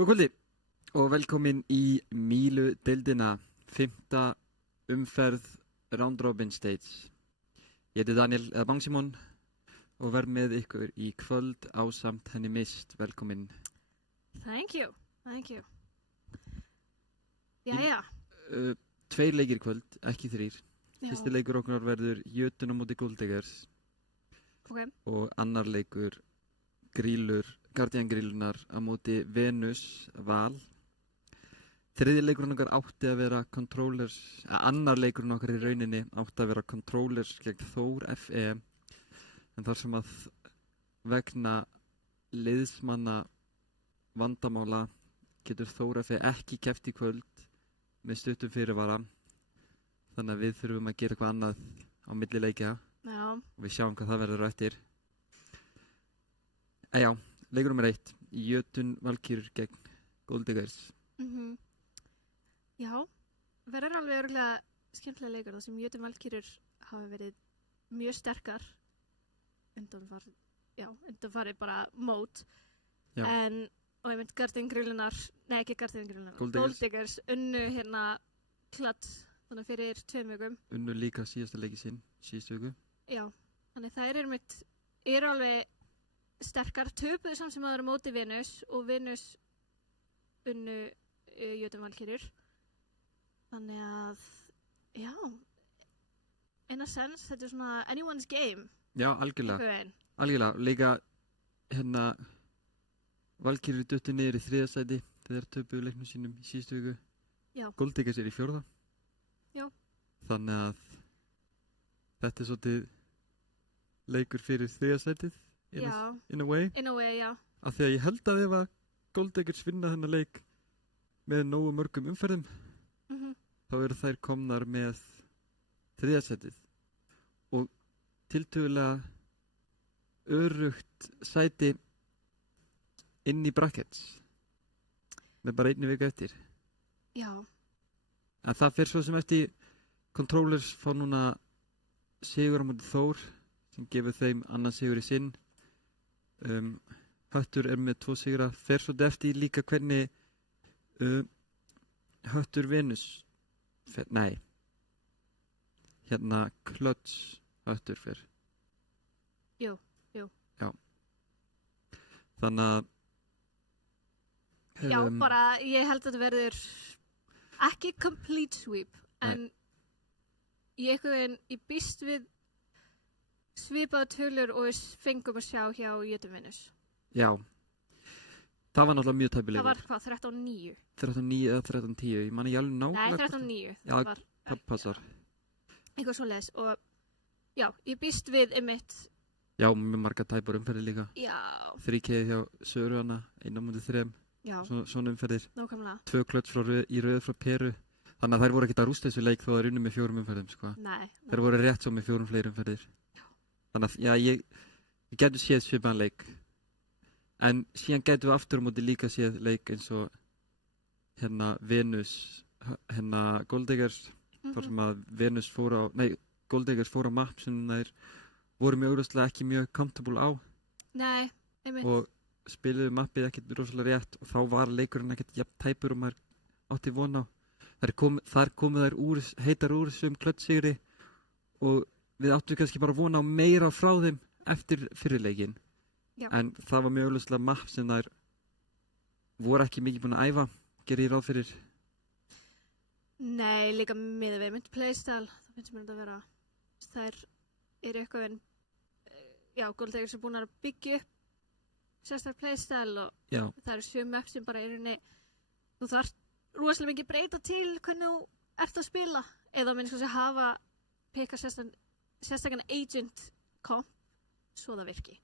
Góð kvöldi og velkomin í Mílu-deildina, 5. umferð Round Robin Stage. Ég heiti Daniel Bang-Simon og verð með ykkur í kvöld ásamt henni Mist. Velkomin. Thank you. Jæja. 2 leikir í kvöld, ekki 3. Fyrsti leikur okkur verður Jötun á móti Gold Diggers. Okay. Og annar leikur Guardian Grillunar á móti Venus Val. Þriðji leikurinn okkar átti að vera Controllers, annar leikurinn okkar í rauninni átti að vera Controllers gegn Þór FE, en þar sem að vegna liðsmanna vandamála getur Þór FE ekki keppt í kvöld með stuttum fyrirvara, þannig að við þurfum að gera eitthvað annað á milli leikja. Já, og við sjáum hvað það verður á eftir. Já, leikur nummer 1, Jötun Valkyrjur gegn Gold Diggers. Já, verður alveg örugglega skemmtilega leikur þar sem Jötun Valkyrjur hafa verið mjög sterkar undanfarið bara mót. Já. Og ég mynd ekki Guardian Grillunnar, Gold Diggers unnu hérna klatt þannig fyrir 2 vikum. Unnu líka síðasta leiki sinn, síðustu viku. Já, þannig þær eru alveg sterkar, töpuðu samt sem aðra móti Venus og Venus unnu Jötun Valkyrjur. Þannig að, já, in a sense, þetta er svona anyone's game. Já, algjörlega. Algjörlega, líka hérna Valkyrjur duttu niður í 3. sæti þegar töpuðu leiknum sínum í síðustu viku. Já. Gold Diggers í 4. Já. Þannig að þetta er svolítið leikur fyrir 3. sætið in a way. In a way, já. Af því að ég held að ef að Gold Diggers vinna þennan leik með nógu mörgum umferðum þá eru þær komnar með 3. sætið og tiltölulega öruggt sæti inn í brackets með bara 1 viku eftir. Já. En það fer svo sem eftir Controllers fá núna sigur á móti Þór sem gefur þeim annan sigur í sinn. Höttur er með 2 sigra. Fer svo eftir líka hvernig Höttur Venus hérna Clutch Höttur fer. Jú. Já. Þannig að Já, bara ég held að þetta verður ekki complete sweep en ég býst við svipaða tölur og við fengum að sjá hjá Jötun Venus. Já, það var náttúrulega mjög tæpilegur. Það var hvað, 13-9? 13-9 eða 13-10, ég man ekki alveg nákvæmlega. Nei, 13-9. Já, það passar. Eitthvað svoleiðis og já, ég býst við einmitt. Já, með marga tæpar umferðir líka. Já. 3K hjá Söru hana, 1-3. Já. Svona umferðir. Nákvæmlega. 2 klöts í röð frá Peru. Þannig að þær voru ekkert að rústa þessu leik þó þær unnu með 4 umferðum, sko. Nei. Þær voru rétt svo með 4 fleiri umferðir. Já. Þannig að, já, ég getur séð svipaðan leik. En síðan getum við aftur á móti líka séð leik eins og hérna Venus, hérna Gold Diggers, þar sem að Venus Gold Diggers fór á map sem þær voru mjög augljóslega ekki mjög comfortable á. Nei, einmitt. Og spiluðu mappið ekkert rosalega rétt og þá var leikurinn ekkert jafn tæpur og maður átti von á. Þar komu þær heitar úr þessum klötssigri og við áttum kannski bara von á meira frá þeim eftir fyrirleikin. Já. En það var mjög augljóslega mapp sem þær voru ekki mikið búin að æfa, gerir ég ráð fyrir. Nei, líka miðað við mynd playstyle, það finnst mér að vera. Þær eru eitthvað Gold Diggers er búin að byggja upp sérstaklega playstyle og það eru 7 maps sem bara þú þarf rosalega mikið breyta til hvernig þú ert að spila eða minnst að hafa peka sérstakann agent comp svo það virki.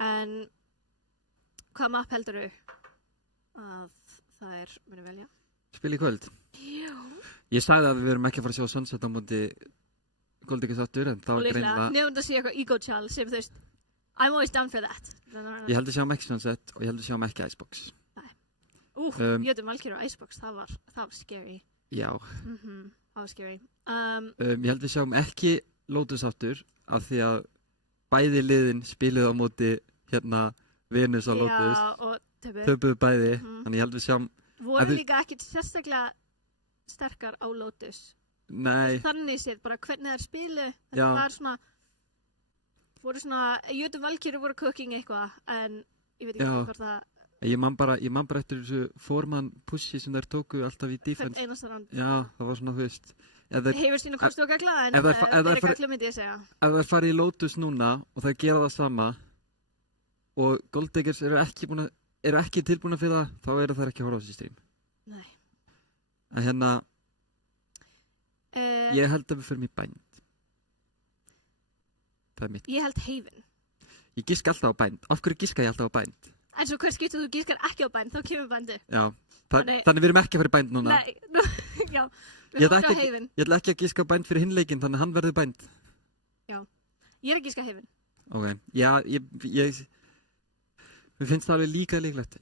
En hvað map heldur að það muni velja? Spila í kvöld? Já. Ég sagði að við verum ekki að fara að sjá Sunset á móti Gold Diggers aftur en það var greinilega nefnd að sé eitthvað ego chall sem þú veist I'm always down for that. Ég held að sjáum ekki Sunset og ég held að sjáum ekki Icebox. Nei. Jötun Valkyrjur og Icebox, það var scary. Já. Það var scary. Ég held að sjáum ekki Lotus aftur af því að bæði liðin spiluðu á móti hérna Venus og Lotus. Já, og töpuðu bæði. Þannig ég held að sjáum voru líka ekkert sérstaklega sterkar á Lotus. Nei. Þannig séð bara hvernig þær spilu. Þetta var voru Jötun Valkyrjur voru cooking eitthvað en ég veit ekki hvort það Ég man bara eftir þessu forman pussi sem þær tóku alltaf í defense. Hvern einasta rand. Já, það var svona, þú veist. Hefur sínu kosti og gagla en þeirri gagla myndi ég segja. Ef þær fari í Lotus núna og þær gera það sama og Gold Diggers eru ekki tilbúna fyrir það, þá eru þær ekki að horfa á þessi stream. Nei. En hérna, ég held að við förum í bænd. Það mitt. Ég held Haven. Ég giska alltaf á bænd. Af hverju giska ég alltaf á bænd? En svo hver skiptir þú giskar ekki á bænd, þá kemur bændi. Já, þannig við erum ekki að fara í bænd núna. Nei, já, við horfum á Haven. Ég ætla ekki að giska á bænd fyrir hinleikin, þannig að hann verður bænd. Já, Ég er ekki giska Haven. Ok, já, mér finnst það alveg líka líklegt.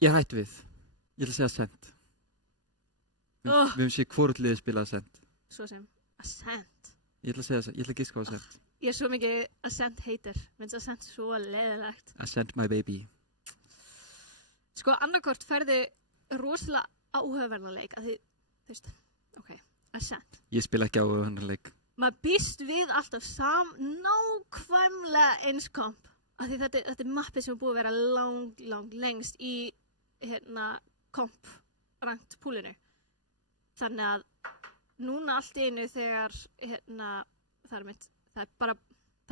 Ég hættu við. Ég ætla að segja Ascent. Við höfum séð hvort liðið spila Ascent. Svo sem Ascent. Ég ætla að giska á Ascent. Ég er svo mikið Ascent hater. Minnst Ascent svo leiðilegt. Ascent my baby. Sko, annarkort færðu rosalega áhugaverðanleik að því, þú veist, ok, Ascent. Ég spila ekki áhugaverðanleik. Maður býst við alltaf nákvæmlega eins komp. Af því þetta er mappið sem er búið að vera lengst í komp rangt púlinu. Þannig að núna allt í einu þegar það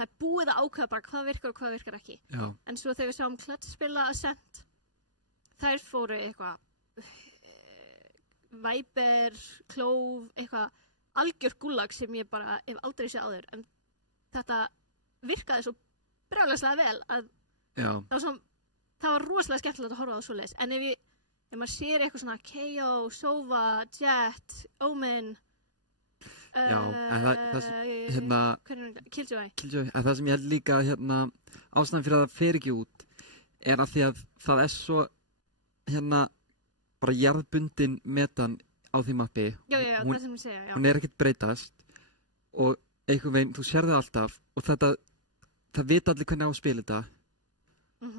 er búið að ákveða bara hvað virkar og hvað virkar ekki. Já. En svo þegar við sáum Klett spila Ascent, þær fóru eitthvað Viper, Klóf, eitthvað algjör gúlag sem ég bara hef aldrei séð áður. En þetta virkaði svo brjálæslega vel að það var rosalega skemmtilegt að horfa á svoleiðis. En ef maður sér eitthvað svona KO, Sova, Jett, Omen, Killjoy. Það sem ég held líka ástæðan fyrir að það fer ekki út er að því að það er svo bara jarðbundin metan á því mappi. Já, það sem ég segja, já. Hún er ekkert breytast og einhvern veginn, þú sér það alltaf og það vita allir hvernig á að spila þetta.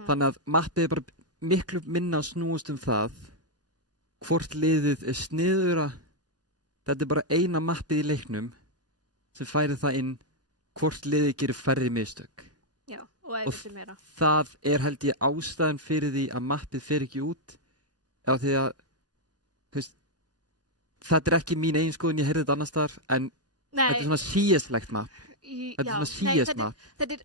Þannig að mappið er bara miklu minna að snúast það hvort liðið er sniðugra. Þetta er bara eina mappið í leiknum sem færi það inn hvort liðið gerir færri mistök. Já, og eitthvað meira. Það er held ég ástæðan fyrir því að mappið fer ekki út. Já, því að þetta er ekki mín eigin skoðun, ég heyrði þetta annars þar, en þetta er svona CS-legt mapp. Þetta er svona CS-mapp. Þetta er,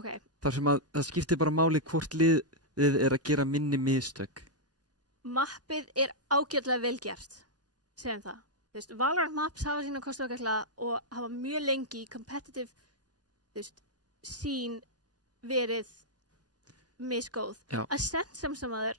ok. Þar sem að það skiptir bara máli hvort liðið er að gera minni mistök. Mappið er ágætlega vel gert, segjum það. Þú veist, Valorant maps hafa sína kosti og galla og hafa mjög lengi í competitive, þú veist, scene verið misgóð. Ascent samsamaður,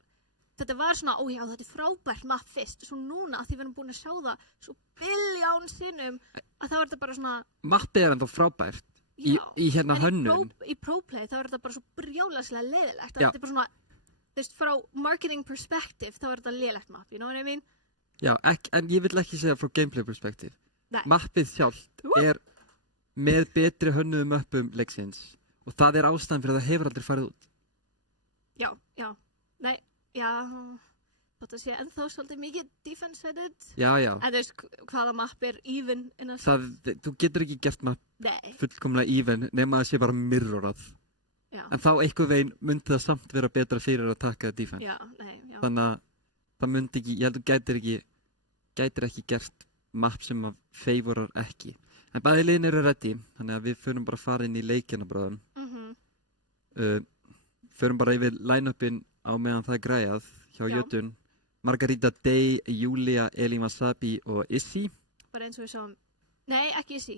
þetta var svona, þetta er frábært mapp fyrst, svo núna að því við erum búin að sjá það svo biljón sinnum að þá er þetta bara svona... Mappið er ennþá frábært í hönnun. Í ProPlay þá er þetta bara svo brjálæslega leiðilegt. Þetta er bara svona, þú veist, frá marketing perspective þá er þetta leiðilegt mapp, you know what I mean? Já, en ég vil ekki segja frá gameplay perspektíf. Mappið sjálft er með betri hönnuðum möppum leiksins og það er ástæðan fyrir að það hefur aldrei farið út. Þetta sé ennþá svolítið mikið defense-headed. Já. En þú veist, hvaða mapp er even innan þú getur ekki gert mapp fullkomlega even nema að það sé bara mirrorað. En þá einhver veginn myndi það samt vera betra fyrir að taka defense. Þannig að það myndi ekki, ég held að þú gætir ekki gert mapp sem að favorar ekki. En bæði liðin eru ready, þannig að við förum bara að fara inn í leikina bráðum. Förum bara yfir line-upin á meðan það er græjað hjá Jötun. Margarita Day, Julia, Elin Wasabi og Issy. Bara eins og við sáum, nei, ekki Issy.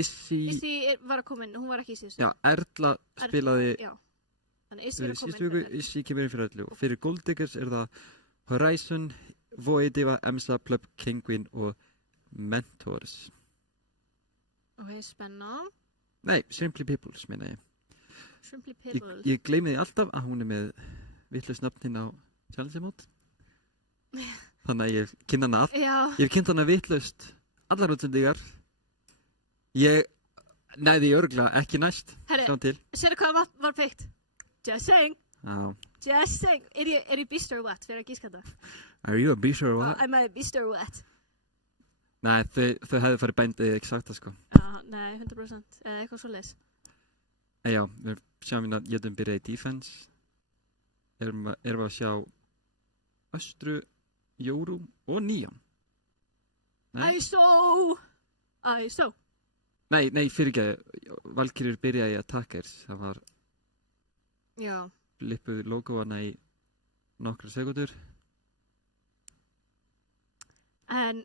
Issy var að koma inn, hún var ekki Issy. Já, Erla spilaði þannig Issy var að koma inn. Issy kemur inn fyrir Erlu og fyrir Gold Diggers er það Horizon, Voidiva, Emsa, Plub, Kingwin og Mentors. Ok, spennan. Nei, Simply Peoples, meina ég. Simply Peoples. Ég gleymi því alltaf að hún er með vitlaust nafn hinn á Challenge Mode. Þannig að ég kynna hana að. Ég hef kynnt hana vitlaust allar útsendingar. Ég næði örugglega ekki næst. Sjá til. Sérðu hvað var peikt? Just saying. Já. Just saying. Er ég beast or what? Fyrir að gíska þetta. Are you a beast or what? Am I a beast or what? Nei, þau hefðu farið bændið exakta sko. Nei, 100%. Eða eitthvað svo leis. Já, við sjáum hérna að Jötun byrja í defense. Erum við að sjá Östru, Jóru og Níon. ISO! Nei, fyrir ekki. Valkyrir byrja í attackers. Það var... Flippuð logoana í nokkra sekundur. En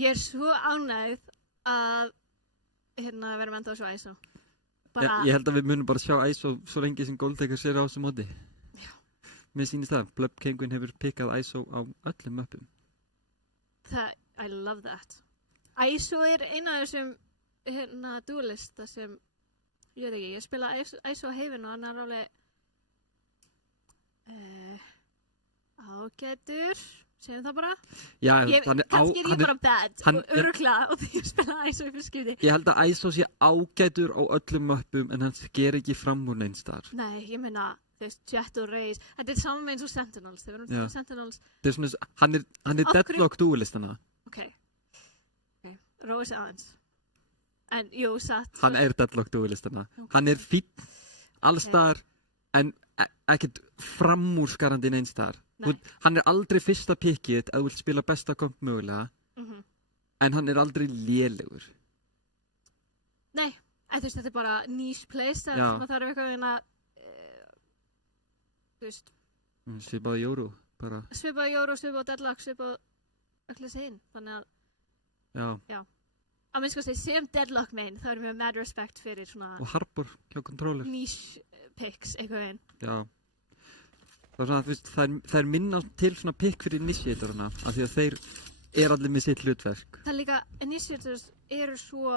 ég er svo ánægð að verðum enda að sjá ISO. Ég held að við munum bara sjá ISO svo lengi sem Gold Diggers er á þessu móti. Mér sýnist það. Plub Kingwin hefur pikkað ISO á öllum möppum. I love that. ISO er eina af þessum dualista sem ég veit ekki, ég spila ISO Haven og hann er alveg ágætur, segjum það bara. Já, kannski er ég bara bad og örugglega og því ég spila ISO í fyrst skipti. Ég held að ISO sé ágætur á öllum möppum en hann sker ekki fram úr neins þar. Nei, ég meina, þú veist, Jet og Raze, þetta er saman með eins og Sentinels, þegar við erum Sentinels. Það er svona, hann er deadlock duelistana. Ok, róið sig aðeins. En, jú, satt. Hann er deadlock duelistana. Okay. Hann er fínn allstar en ekkert framúrskarandi neins þar. Hann er aldrei fyrsta pickið að þú vilt spila besta komp mögulega en hann er aldrei lélegur. Nei, þú veist, þetta er bara niche playstyle sem það þarf eitthvað að þú veist svipað Jóru bara. Svipað Jóru, svipað Deadlock, svipað öllu hinn, þannig að já. Að minnst að segja sem Deadlock main, þá erum við mad respect fyrir svona og Harbor hjá Controller niche picks, eitthvað einn. Já. Það er svona, þú veist, það er minna til svona pick fyrir initiatoruna af því að þeir allir með sitt hlutverk. Það er líka, initiators eru svo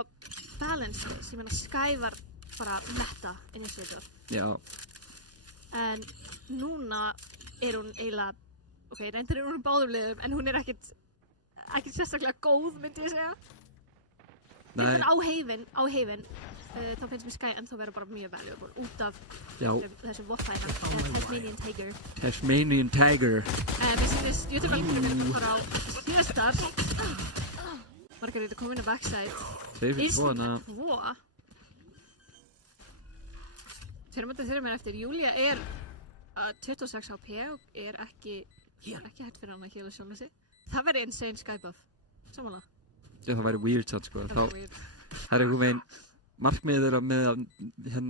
balanced, ég meina Skye var bara meta initiator. Já. En núna er hún eiginlega, reyndar er hún báðum liðum, en hún er ekkert sérstaklega góð, myndi ég segja. Nei. Á Haven, þá finnst mér Skye ennþá vera bara mjög valuable út af þessum vottæna, Tasmanian Tiger. Mér finnst YouTube-velkjörnum minn að fara á síðastar. Margarita kom inn á backside. Íslinga 2. Þeirra mér eftir. Júlia er 26 HP og er ekki hægt fyrir hann að heala sjálf sig. Það væri insane Skye buff. Samanlega. Já, það væri weird satt sko. Það er einhvern veginn markmiðið þeirra með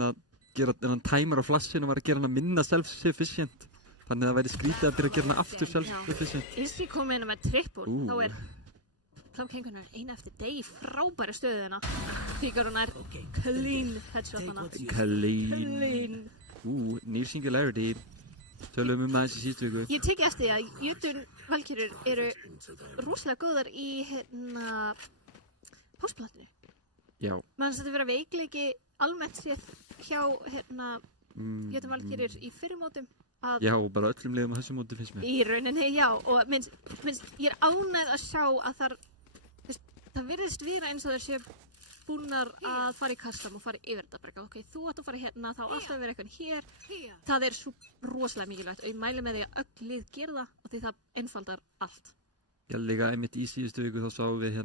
að gera þennan timer á flashinu var að gera hann að minna self-sufficient. Þannig að það væri skrítið að byrja að gera hann aftur self-sufficient. Ísli kom inn með triple, þá er klámkengunar eina eftir degi frábæra stöðuna. Tíkur hún er clean headshot hana. Clean. Nýr singularity. Tölum aðeins í síðustu viku. Ég teki eftir því að jötun valkyrjur eru rosalega góðar í postplatinu. Já. Maður þetta vera veikleiki almennt séð hjá jötun valkyrjur í fyrirmótum. Já, bara öllum liðum á þessu móti finnst mér. Í rauninni, já. Og minnst ég er ánægð að sjá að það virðist vera eins og þeir séu búnar að fara í custom og fara yfir þetta bara. Ok, þú átt að fara hérna, þá alltaf að vera eitthvað hér. Það er svo rosalega mikilvægt og ég mæli með því að öll lið gera það og því það einfaldar allt. Já, líka einmitt í síðustu viku þá sáum við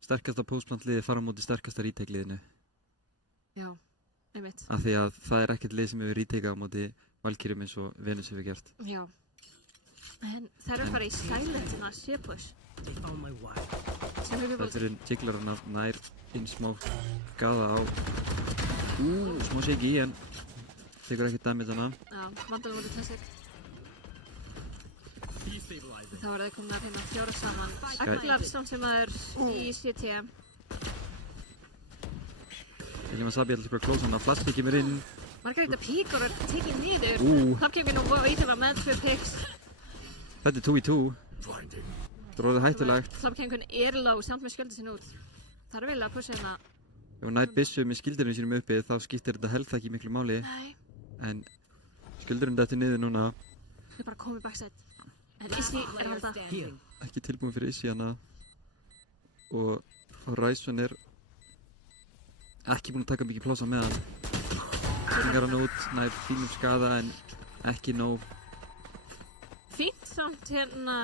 sterkasta postplant-liði fara á móti sterkasta retake-liðinu. Já, einmitt. Af því að það er ekkert lið sem hefur retake á móti Valkyrjum eins og Venus hefur gert. Já. En það eru bara í silentina C-push. Þessarinn jigglarana nær inn smá gaða á smá shaky en tekur ekkert damage hana. Já, vandalum voru þessir. Þá var það komin að hérna 4 saman. Aglar sem er í CT. Elima Sabi ætla að close hana, flash ekki mér inn. Margarita píkor er tekið niður. Hlappkjöngin og Íþjófa með 2 picks. Þetta er 2v2. Það er orðið hættulegt. Hlappkjöngin er lág samt með skjöldið sinni út. Það er vel að pusha hérna. Ef hún nær byssu með skildurinn sínum uppið þá skiptir þetta health ekki miklu máli. Nei. En skildurinn dettur niður núna. Það er bara komið backside. En Issi er að halda. Ekki tilbúin fyrir Issi hana. Og Ryson er ekki búin að taka mikið pláss á meðan. Hringar hann út, nær fínum skada en ekki nóg. Fínt samt hérna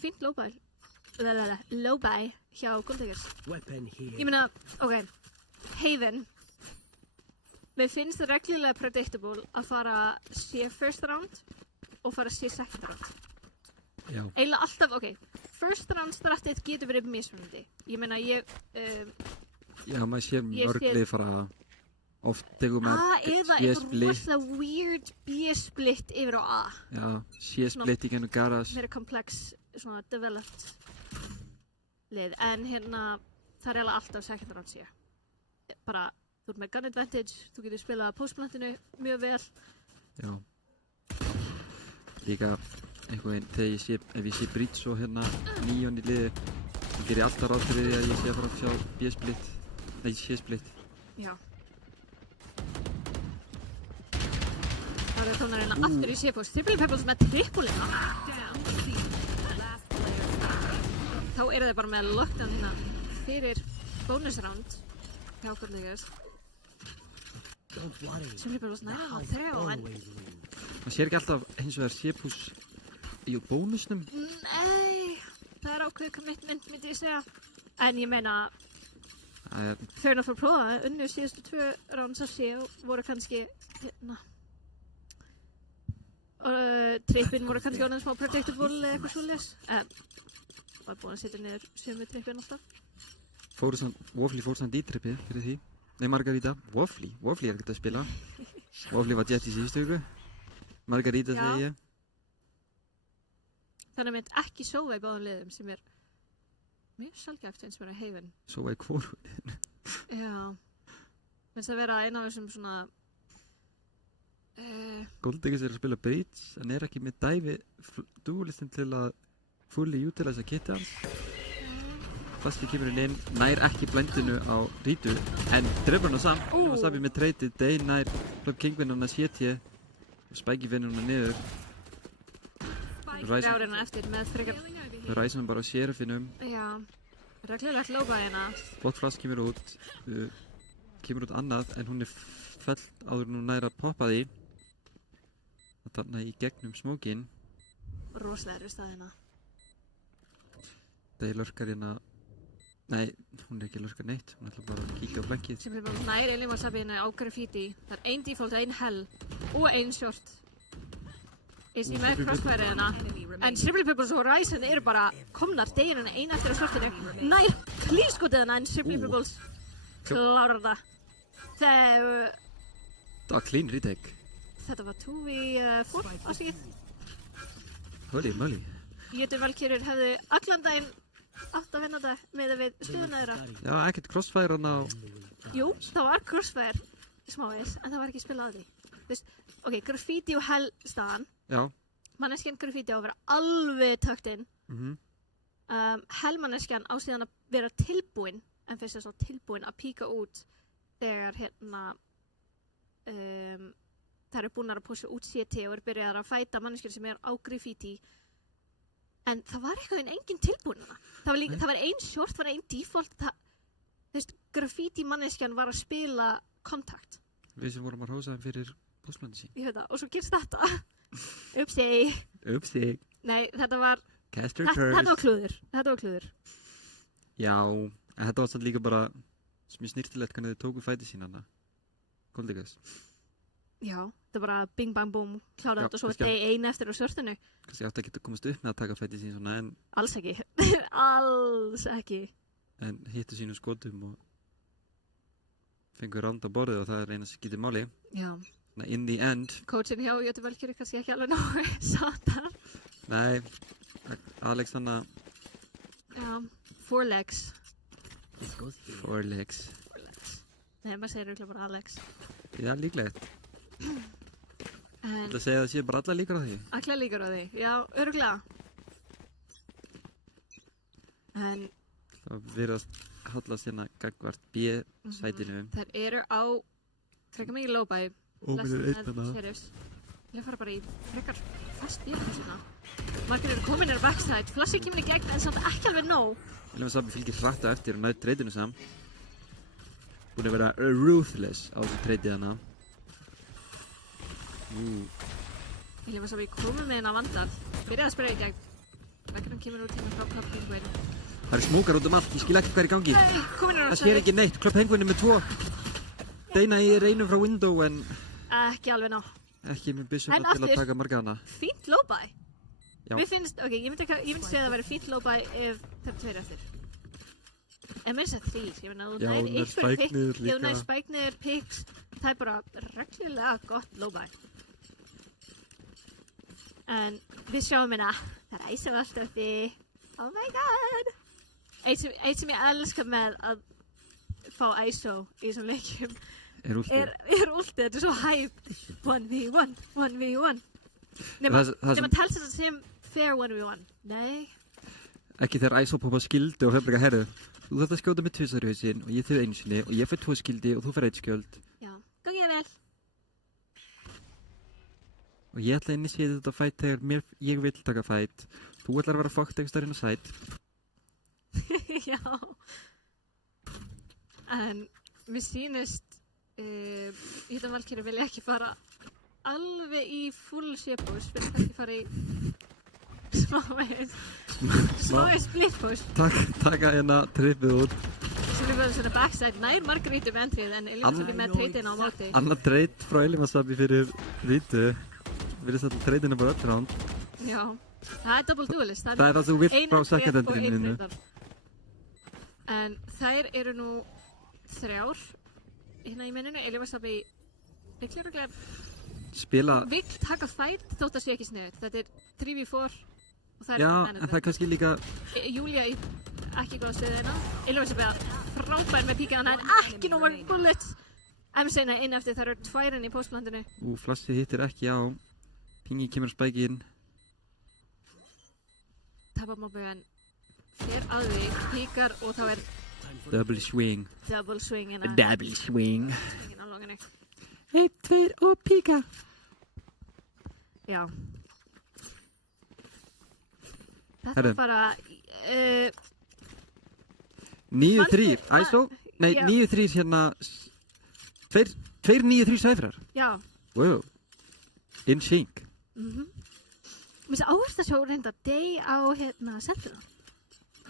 fínt low-buy hjá Golddiggers. Ég meina, ok, Haven. Mér finnst það reglulega predictable að fara sé first round og fara sé second round. Já. Eiginlega alltaf, ok, first round strattið getur verið mismunandi. Ég meina, já, maður sé mörglið fara oft tegur maður eða eitthvað rosalega weird B-split yfir á A. Já, C-split í gennum garage. Meira komplex, svona developed lið. En hérna, það er eiginlega alltaf second round sé. Bara, þú ert með gun advantage, þú getur spilað postplantinu mjög vel. Já. Líka, einhvern veginn, þegar ef ég sé Breach og hérna 9 í liði, þá ger ég alltaf ráð fyrir því að ég sé að fara að sjá B-split. Nei, C-split. Já. Það eru komnar hérna aftur í C-post. Triple Pebbles með trippulina. Þá eru þau bara með lockdown hérna fyrir bónusround hjá Gold Lakers. Triple Pebbles næra á 3 en... Það sér ekki alltaf hins vegar C-push í bónusnum? Nei, það er ákveð commitment, myndi ég segja. En ég meina, þau eru náttúrulega að prófa, unnu síðustu 2 rounds af C og voru kannski, hérna, trippin voru kannski orðin smá predictable eða eitthvað svoleiðis. En var búin að setja niður sömu trippin alltaf. Waffly fór samt í trippið fyrir því. Nei, Margarita, Waffly er ekkert að spila. Waffly var Jet í síðustu viku. Margarita segi ég. Þannig mynd ekki sóa í báðum liðum sem er mjög sjálfgæft eins og vera Haven. Sóa í hvorum? Já. Finnst það vera eina af þessum svona... Gold Lakers er að spila Breach en er ekki með dæfi dualistin til að fully utilize að kitta hans. Fasti kemur inn, nær ekki blendinu á Rítu en drefur hann á samt. Það var Sabi með treytið, Day nær Club Kingvinna CT og Spikey finnur hann niður. Rjárina eftir með frekar... Þau ræsum hann bara á sherifinum. Já, reglulegt lópa hérna. Botflask kemur út annað en hún er fellt áður en hún nær að poppa því. Þarna í gegnum smókin. Rosalega er staðina. Day lurkar hérna... Nei, hún er ekki að lurka neitt. Hún ætla bara að kíkja á flankið. Sem er bara nær Elima Sabi hérna á graffiti. Það er 1 default, 1 hell og 1 short. Ég sé með crossfire hérna. En Triple Pebbles og Ryzen eru bara komnar deginn hérna eina eftir á shortinu. Nær klískotið hérna en Triple Pebbles klárar það. Það var clean retake. Þetta var 2v4 afsíkið. Holy moly. Jötur Valkyrjur hefðu allan daginn átt að vinna þetta með við stuðuna þeirra. Já, ekkert crossfire hann á... Jú, það var crossfire smávegis, en það var ekki spilað að því. Þú veist, ok, graffiti og hell staðan. Já. Manneskjan graffiti á að vera alveg tucked in. Hell manneskjan á síðan að vera tilbúin, en fyrst þess að tilbúin að píka út þegar hérna þær eru búin að pusha út CT og eru byrjaðar að fæta manneskjan sem er á graffiti. En það var eitthvað engin tilbúin hana. Það var 1 short, það var 1 default. Þú veist, graffiti manneskjan var að spila kontakt. Við sem vorum að hrósa þeim fyrir postmöndi sín. Ég veit það, og svo gerst þetta. Upsi. Nei, þetta var... Caster curse. Þetta var klúður. Já, en þetta var samt líka bara mjög snirtilegt hvernig þau tóku fæti sín hana. Gold Lakers. Já, þetta var bara bing bang boom, klára þetta og svo þetta eina eftir á sörtinu. Kannski átti að geta komast upp með að taka fæti sín svona en... Alls ekki. Alls ekki. En hittu sínum skotum og fengur ránd á borðið og það er eina sem skiptir máli. Já. In the end. Coachin hjá Jötur Valkyrjur kannski ekki alveg nógu satan. Nei, Alex þannig að... Já, 4 legs. 4 legs. Nei, maður segir auðvitað bara Alex. Já, líklegt. Það segja að það sé bara alla líkar á því. Alla líkar á því, já, örugglega. En... Það virðast hallast hérna gangvart B-sætinu. Þær eru á frekar mikið low by. Ómennir einn hana. Ég fara bara í frekar fast B-sætuna. Margir eru komin á backside. Flassi kemur í gegn en samt ekki alveg nóg. Elima Sabi fylgir hratt á eftir og nætt treytinu saman. Búin að vera ruthless á þessu treytið hana. Elima Sabi komið með hennar vandal. Byrjaði að spraya í gegn. Vekkurinn kemur út hérna frá Club Penguin. Það eru smókar út allt, ég skil ekki hvað er í gangi. Það sér ekki neitt, Club Penguin með 2. Deina í reynum frá window en... Ekki alveg ná. Ekki með byssuna til að taka marga hana. Fínt low by. Já. Mér finnst, ok, ég myndi segja að það væri fínt low by ef það er 2 eftir. En mér finnst það 3, ég meina, þú nær eitthvað pick, þú nær spike niður picks, það er bara reglulega gott low by. En við sjáum hérna, það ræsum alltaf upp í, oh my god. Eitt sem ég elskar með að fá ISO í þessum leikjum er últið, þetta er svo hype. 1v1. Nefna telst þetta sem fair 1v1? Nei. Ekki þegar Æsop hópa skildi og fyrir að herðu. Þú þarft að skjóta með 2 í hausinn og ég þau einu sinni og ég fær 2 skildi og þú fær 1 skjöld. Já, gangi þér vel. Og ég ætla að initiate þetta fight þegar ég vil taka fight. Þú ætlar að vera fucked einhvers staðar inn á side. Já. En mér sýnist Hidden Valkyrie vilja ekki fara alveg í full shitpost, vil ekki fara í smávegis splitpost. Taka hérna trippið út. Sem við verðum svona backside nær Margarítu með entrið en Elimasabi með treytina á móti. Annað treyt frá Elimasabi fyrir Rítu. Virðist alltaf treytina bara öll round. Já, það er double duelist. Það er það sem þú vilt frá second endrinu. En þær eru nú 3 hérna í minninu. Elimasabi vill taka fight þótt að sé ekki sniðut. Þetta er 3v4 og það er já, en það er kannski líka Júlia í ekki góða stöðina. Elimasabi frábær með píkana en ekki nóg bullets. M-sena inn eftir það eru 2 í postlandinu. Flassi hittir ekki á. Pingi kemur spækinn. Tapamóbu en fer að því, píkar og þá er Double swing. Double swing hérna. Double swing. Hérna á lóginni. 1, 2 og píka. Já. Þetta er bara 9-3, Æsó? Nei, 9-3 hérna 2 9-3 sæfrar. Já. Wow. In sync. Mér finnst áherslu svo reynda Day á hérna Sentinel.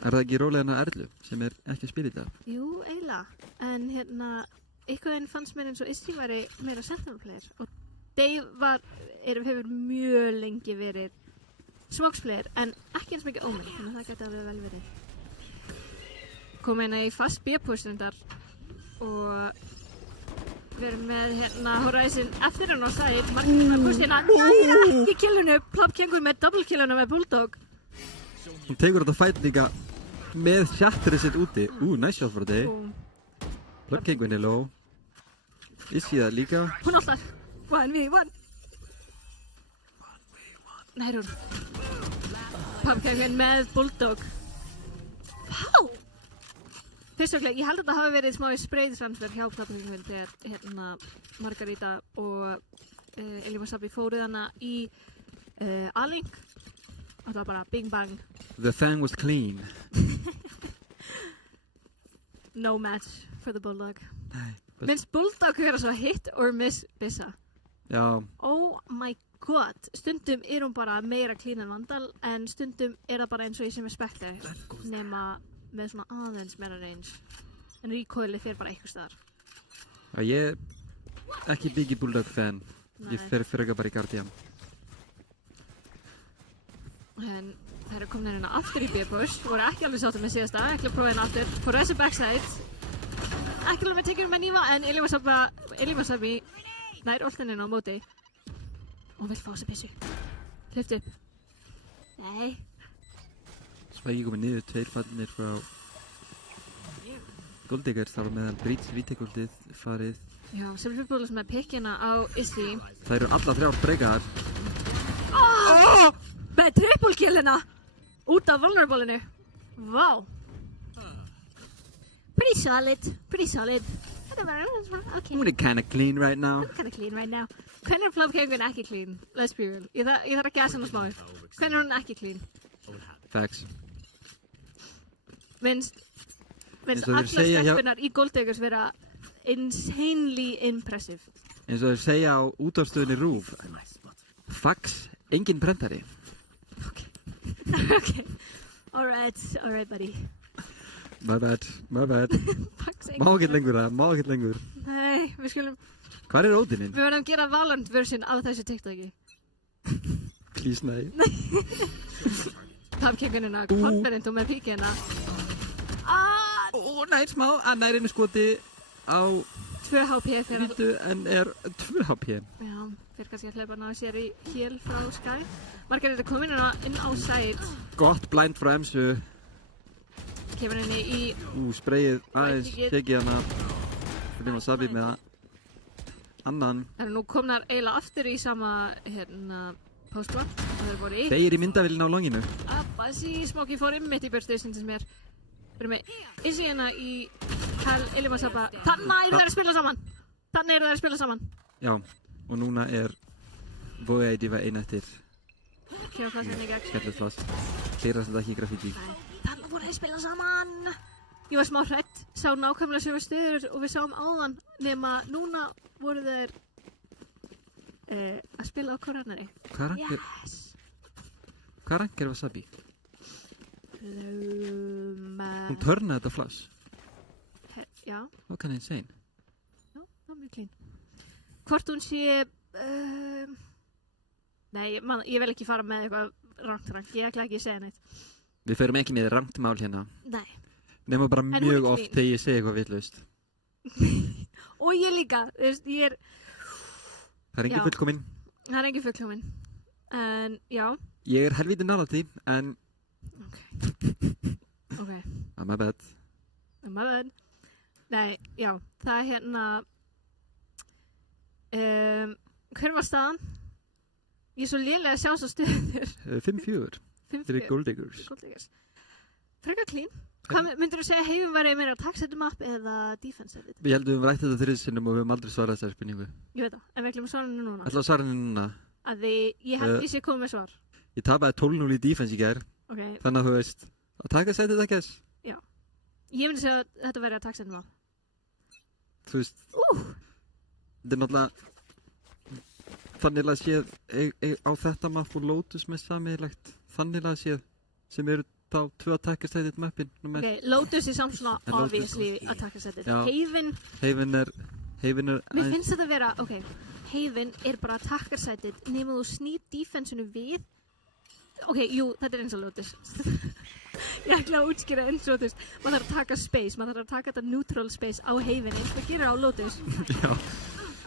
Er það ekki rólega hennar Erlu sem er ekki að spila í dag? Jú, eiginlega. En hérna, einhvern fannst mér eins og Izzy væri meira Sentinel player. Og Day hefur mjög lengi verið smokes player, en ekki eins mikið Omen, þannig að það gæti alveg vel verið. Kom hérna í fast B-push-rundar og við erum með hérna Horizon eftir hann á side, margir með push hérna, næra ekki killunu, Plop kengur með double killunu með Bulldog. Hún tegur þetta fight líka með shatterið sitt úti. Nice shot for Day. Plop kengun er low. Izzy það líka. Hún alltaf 1v1. Nær hún. Plop kengun með Bulldog. Vá! Fyrstöklega, ég held að þetta hafi verið smá spraytransfer hjá Plop kengun þegar hérna Margaríta og Elimasabi fóruð hana í A-Link. Og það var bara bing bang. The thing was clean. No match for the Bulldog. Nei. Minnst Bulldog vera svo hit or miss bissa. Já. Oh my god. Stundum er hún bara meira clean en Vandal en stundum er það bara eins og ég sem er Spectre nema með svona aðeins meira range. En recoilið fer bara eitthvað staðar. Já, ég er ekki big Bulldog fan. Nei. Ég fer ekki bara í Guardian. En það eru komin hérna aftur í B-push, voru ekki alveg sáttum með síðasta, ekki að prófa hérna aftur, fór þessi backside, ekki alveg tekið með Nýva en Elimasabi nær oltaninn á móti og vill fá þessi pissu, hlaupt upp, nei. Spæki komið niður, 2 fannir frá Golddiggers, þá var meðan Breach vítagoldið farið. Já, sem er fyrrbúðlega með pikkina á Izzy. Það eru alla 3 breykaðar. Með triple killina út af vulnerableinu. Vá. Pretty solid. Okay. Hún er kinda clean right now. Hvernig er Plop kengun ekki clean? Let's be real. Ég þarf að gæsa hana smá. Hvernig er hún ekki clean? Facts. Minnst allar stelpunar í Golddiggers vera insanely impressive. Eins og þeir segja á útvarpsstöðinni RÚV. Fax, engin prentari. Okay. Alright, buddy. My bad. Má ekki lengur það, Nei, við skulum... Hvar er Ódinin? Við verðum að gera Valorant version af þessu TikToki. Please, nei. Tapkengunina, confident og með píkina. Nær smá, nær einu skoti á 2 HP fyrir Rítu en er 2 HP. Já, fyrir kannski að hlaupa ná sér í heal frá Sky. Margaríta komin inn á side. Gott blind frá Emsu. Kemur henni í... Sprayið aðeins, tekið hana. Elimasabi með annan. Það eru nú komnar eiginlega aftur í sama, hérna, Postman, og það voru í. Þeir í myndavillin á longinu. Abasi, Smokey fór mitt í burtu, sem mér. Við erum með Izzy hérna í Hell, Illimasapa. Þannig eru þær að spila saman. Já, og núna Voe Diva einn eftir. Kemur plassinu í gegn. Skellur plass. Clearast þetta ekki í graffiti. Þannig voru þær að spila saman. Ég var smá hrædd, sá nákvæmlega sömu stöður og við sáum áðan, nema núna voru þeir að spila á korannari. Hvað rank Wasabi? Hún törnaði þetta flash. Já. Það var kannski insane. Já, það var mjög clean. Hvort hún sé... Nei, ég vil ekki fara með eitthvað rangt. Ég ætla ekki að segja neitt. Við förum ekki með rangt mál hérna. Nei. Nefna bara mjög oft þegar ég segi eitthvað vitlaust. Og ég líka, þú veist, ég Það engin fullkominn. Það engin fullkominn. En, já. Ég helvítið nálægt því, en... Ok. My bad. Nei, já, það hérna... hver var staðan? Ég svo lélega að sjá svo stöður. 5-4. Fyrir Gold Diggers. Frekar clean. Hvað myndir þú segja Heifin væri meira attack-settum app eða defense-settum? Við heldum við rætt þetta þriðsinnum og við höfum aldrei svarað þessari spurningu. Ég veit það, en við ætlum að svara henni núna. Ætla að svara henni núna. Að því ég held ég sé komið með svar. Ég tapaði 12-0 í defense í gær. Ok. Þannig að þú veist, attack-settet ekki þess. Já. Ég myndi segja að þetta væri attack-settum app. Þú veist, þetta náttúrulega þannig að séð á þetta mapp og Lotus með sameiginlegt þannig að séð sem eru þá 2 attacker-setted mappin. Ok, Lotus er samt svona obviously attacker-setted. Heifin er... Mér finnst þetta að vera, ok, Heifin er bara attacker-setted nema þú snýr defense-unu við. Ok, jú, þetta er eins og Lotus. Ég ætla að útskýra eins og þú veist, maður þarf að taka space, maður þarf að taka þetta neutral space á Heifin eins og það gerir á Lotus. Já.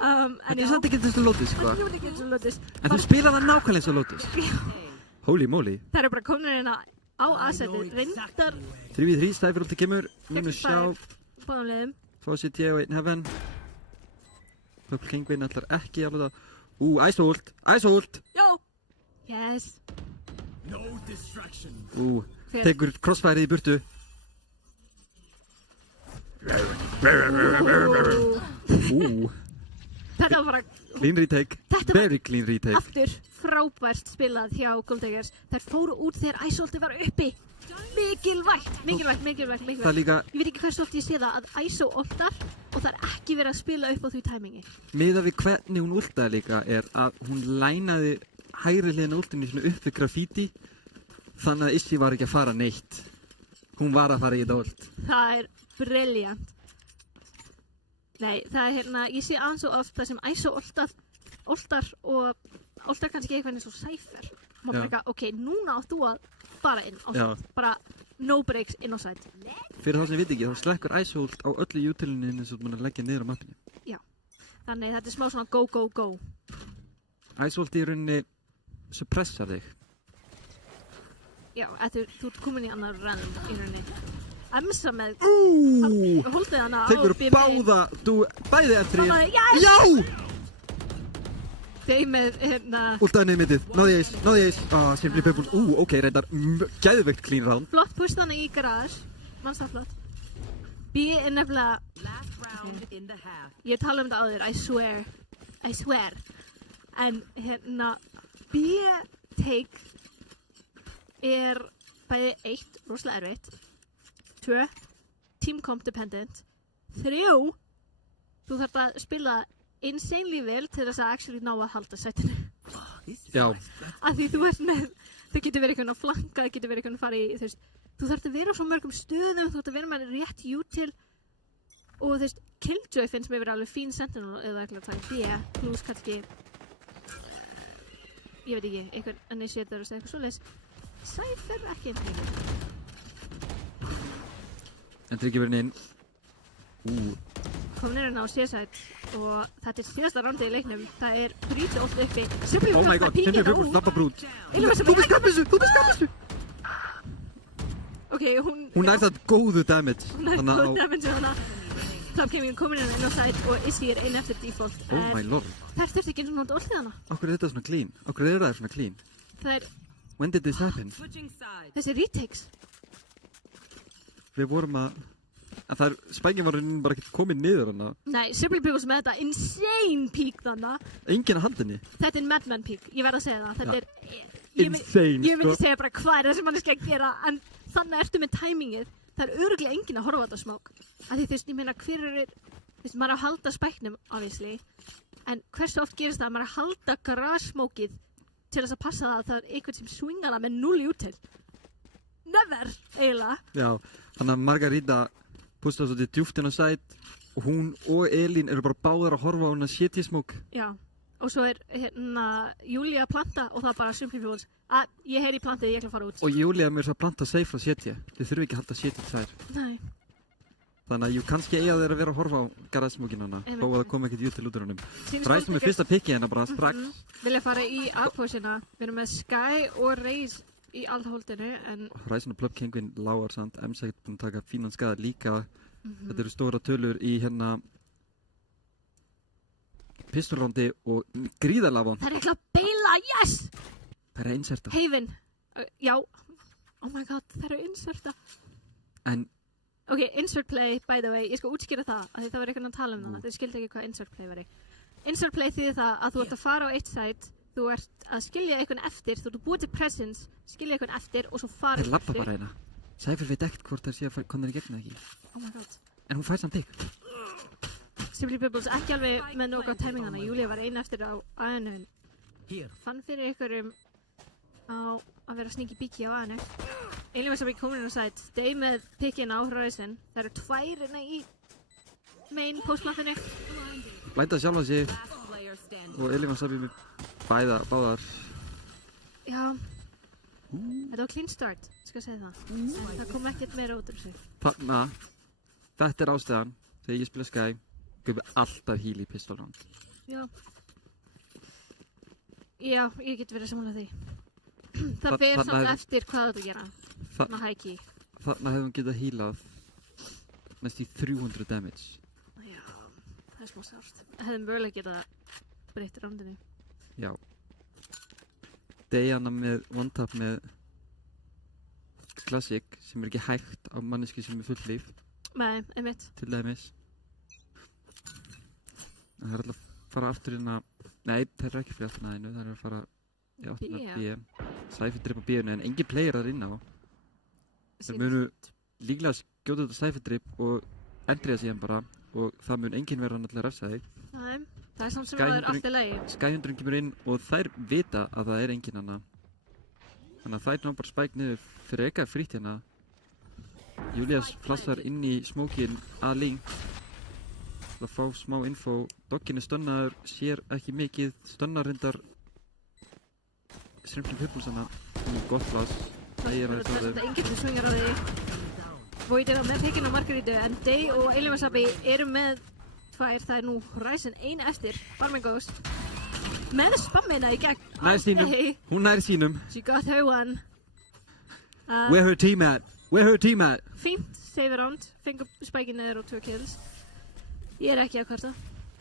Þetta er samt ekki eins og Lotus, sko. Þetta er ekki eins og Lotus. En þú spilar það nákvæmlega eins og Lotus. Holy moly. Það eru bara komin hérna á A-setið, reyndar 3v3, Cypher ulti kemur, munu sjá báðum leiðum. Fawcett og einn Heaven. Purple Kingwin ætlar ekki alveg það. Ice ult! Já! Yes! Tekur crossfire í burtu. Þetta var bara... Clean retake. Very clean retake. Aftur frábært spilað hjá Gold Diggers. Þær fóru út þegar Ice-ulti var uppi. Mikilvægt. Það er líka... Ég veit ekki hversu oft ég sé það að ISO ultar og það er ekki verið að spila upp á því tæmingi. Miðað við hvernig hún ultaði líka er að hún lænaði hægri hliðina ultinu svona upp við graffiti þannig að Izzy var ekki að fara neitt. Hún var að fara í þetta ult. Það er brilliant. Nei, það er hérna, ég sé aðeins og oft það sem ISO ultar og ultar kannski eitthvað eins og Cypher. Má bara eitthvað, ok, núna átt þú að fara inn á sætt. Bara no breaks inn á sætt. Fyrir þá sem veit ekki, þá slekkur ISO ult á öllu utilinu eins og þú munir leggja niður á mappinu. Já, þannig þetta er smá svona go, go, go. ISO ult í rauninni suppressar þig. Já, þú ert komin í annar random í rauninni. Emsa með holdið hana á tekur báða, bæði eftir Já! Þeir með hérna Últaði niður mittið, náði ég eis Simply Purple, ok, reyndar gæðveikt clean round. Flott pust hana í garage. Manst það flott. B er nefnilega Ég tala um þetta áður, I swear En hérna B take er bæði 1, rosalega erfitt 2, team comp dependent 3, þú þarf að spila insanely vel til þess að actually ná að halda sætinu. Já. Af því þú ert með, það getur verið einhvern að flanka, það getur verið einhvern að fara í, þú veist, þú þarf að vera á svo mörgum stöðum, þú þarf að vera með rétt util og þú veist, Killjoy finnst mér verið alveg fín sentinel eða eitthvað að taka B, plus kannski, ég veit ekki, einhvern initiator eða eitthvað svoleiðis. Cypher ekki eins og mikið. En tryggjöfurinn inn. Komin er hérna á C-side og þetta er síðasta randið í leiknum. Það er brýtu oft uppi. Oh my god, Simply Purple, snabba brút. Þú byrst kappissu! Ok, hún nær það góðu damage. Hún nær góðu damage á hana. Tapgaming komin inn á side og Izzy inn eftir default. Oh my lord. Þær þurfti ekki eins og nota ultið hana. Okkur þetta svona clean? Okkur það svona clean? When did this happen? Þessi retakes. Við vorum að spækinn var bara ekki komin niður hana. Nei, Simply Peoples með þetta insane peak þarna. Enginn að halda henni. Þetta Madman peak, ég verð að segja það. Þetta insane, ég myndi segja bara hvað þessi manneski að gera, en þannig ertu með timingið. Það örugglega enginn að horfa á þetta smák. Af því þú veist, ég meina hver maður að halda spæknum, obviously. En hversu oft gerist það að maður að halda grassmókið til þess að passa það að það einhvern sem swingar það með 0 útil. Never, eiginlega. Já, þannig að Margarita pústa svo til djúpt inn á side og hún og Elín eru bara báðar að horfa á hana shitty-smók. Já, og svo Júlia að planta og það bara Simply Peoples. Ég heyri plantið, ég ætla að fara út. Og Júlia með þess að planta safe frá shitty. Þið þurfum ekki að halda shitty tvær. Nei. Þannig að kannski eiga þeir að vera að horfa á garðsmókin hana, þó að það kom ekkert jútil út úr hannum. Ræsum við fyrsta pikki hérna bara strax. Vilja fara í A-pósina. Við erum með Sky og Reis í allholdinu, en... Ræsum og Plöpp Kengvin lágar samt, MC ekkert búin að taka fínan skaða líka. Þetta eru stóra tölur í hérna pistolrándi og gríðarlega vond. Það ekki að beila, yes! Það eru inserta. Heifin, já. Oh my god, það eru inserta. En... Ok, insert play, by the way, ég skal útskýra það, af því það var einhvern að tala það, þau skildi ekki hvað insert play veri. Insert play þýðir það að þú ert að fara á eitt side, þú ert að skilja einhvern eftir, þú ert að búið til presence, skilja einhvern eftir og svo fara eftir. Þeir labba bara hérna. Cypher veit ekkert hvort það sé að koma þér í gegn eða ekki. Oh my god. En hún fær samt þig. Simply Peoples ekki alveg með nóg á timingana, Júlia var einn eftir á A-inu. Fann fyrir einhverjum á að vera sneaky beaky á A-inu. Elín var saman í komin inn á side, Day með pikkinn á Horizon. Það eru tværina í main postmathinu. Læta sjálfa sig og Elín var saman með báðar. Já, þetta var clean start, skal segja það. En það kom ekkert meira út úr sig. Þetta er ástæðan, þegar ég spila Sky, gaupi alltaf heal í pistol round. Já, ég get verið saman að því. Það fer samt eftir hvað þetta gera. Þarna high key. Þarna hefðum getað healað næst í 300 damage. Já, það er smá sárt. Hefðum mögulega getað breytt roundinu. Já. Deyjana með one tap með Classic sem ekki hægt á manneski sem full líf. Nei, einmitt. Til dæmis. En það alltaf að fara aftur inn að... Nei, það ekki fyrir aftur næðinu. Það að fara í aftur að B. Cypher drip á B-unu en engin player þar inn á. Það munu líklega skjóta þetta Cypher drip og endriða síðan bara og það mun engin vera náttúrulega refsa þig. Nei, það er samt sem það er allt í lagi. Sky-hundurinn kemur inn og þær vita að það er engin hana. Þannig að þær ná bara spike niður fyrir eitthvað frýtt hérna. Júlias flassar inn í smókin að Link. Það fá smá info. Doggin er stunnaður, sér ekki mikið. Stunnar reyndar Simply Peoples hana. Gott flass. Það er enginn sem swingar á því. Void er með pikkinn á Margarítu en Day og Elín Wasabi eru með tvær. Það er nú Horizon ein eftir. Farming Ghost. Með spammina í gegn. Nær sínum. Hún nær sínum. She got her one. Where her team at? Where her team at? Fínt save round. Fengur spækinn niður og 2 kills. Ég er ekki að kvarta.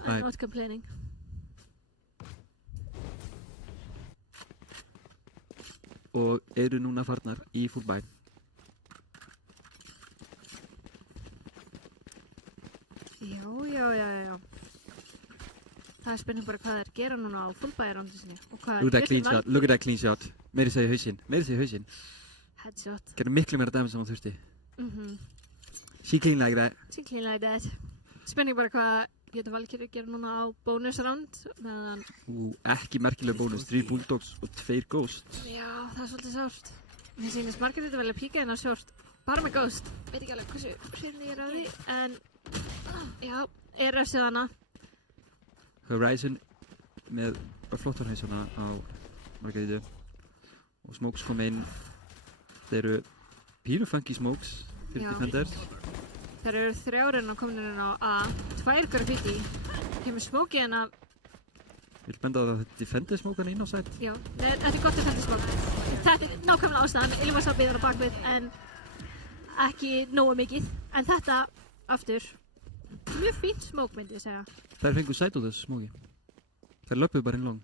I'm not complaining. Og eru núna farnar í full buy. Já. Það er spennið bara hvað þeir gera núna á full buy roundu sinni. Look at that clean shot. Meiri segja hausinn. Headshot. Gerði miklu meira damage sem hún þurfti. She clean like that. Spennið bara hvað getur Valkyrie gera núna á bonus round meðan... Ekki merkilega bonus. 3 bulldogs og 2 ghost. Já, það er svolítið sárt. Mér sýnist Margaret að velja píka hennar short. Bara með ghost. Veit ekki alveg hversu hrifin ég er á því, en... Já, er refsið hana. Horizon með flottarhausana á Margaritu. Og smokes kom inn. Þeir eru pínu funky smokes fyrir defenders. Það eru 3 að komin inn á A. 2 graffiti. Kemur smokið hérna. Vil benda á það að defender smókan inn á side? Já, þetta er gott defender smók. Þetta er nákvæmlega ástæðan. Elín Wasabi þar á bakvið en ekki nógu mikið. En þetta aftur Mjög fínt smók myndi ég segja. Þær fengu sæt út þessu smóki. Þær löpuðu bara inn long.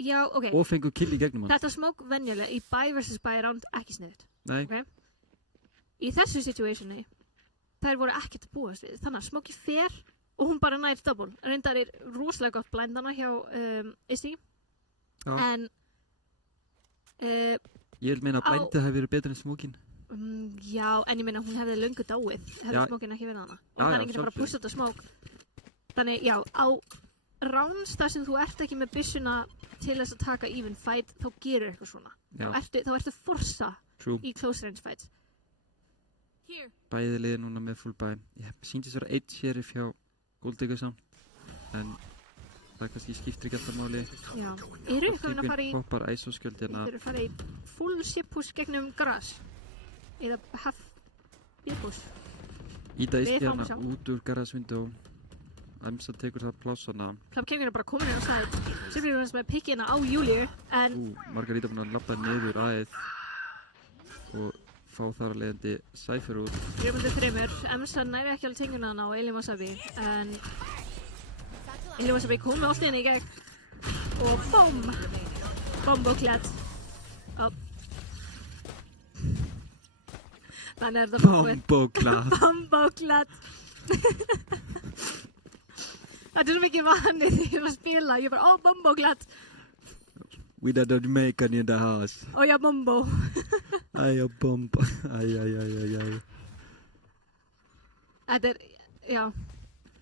Já, ok. Og fengu kill í gegnum hann. Þetta smók venjulega í buy vs. buy round ekki sniðut. Nei. Okay? Í þessu situationi, þær voru ekkert að búast við. Þannig að smóki fer og hún bara nær double. Reyndar rosalega gott blindana hjá Izzy. Já. En ég vil meina að blindið hefði verið betur en smókin. Já, en ég meina hún hefði löngu dáið. Hefði smókin ekki verið hana. Og það ekki bara að pússa þetta smók. Þannig, já, á rounds þar sem þú ert ekki með byssuna til þess að taka even fight, þá gerur eitthvað svona. Þá ertu forsa í close range fights. Bæði liði núna með full buy. Ég sýndist vera 1 sheriff hjá Gold Digger samt, en það kannski skiptir ekki alltaf máli. Já, eru ykkur að fara í... Hoppar ISO-skjöld hérna. Eru að fara í full ship-push gegnum garage? Eða half ship-push? Ída Isti hérna út úr garage window. Emsa tekur það plássana. Club King bara komin inn á side. Sifri er með pikkina á Júliu, en... Margarita búin að labba niður aðeins og fá þar að leiðandi Cypher út. 3-3. Emsa næri ekki alveg tenguna hana á Elin Wasabi, en... Elin Wasabi kom með allt í gegn. Og BOOM! Bomboklett. Þannig er það Bomboklett. Bomboklett. Þetta er svo mikið vanið því að spila. Ég bara, bomboklett. We don't make any in the house. Já, bombo. Æja, bomba. Æja. Þetta er, já.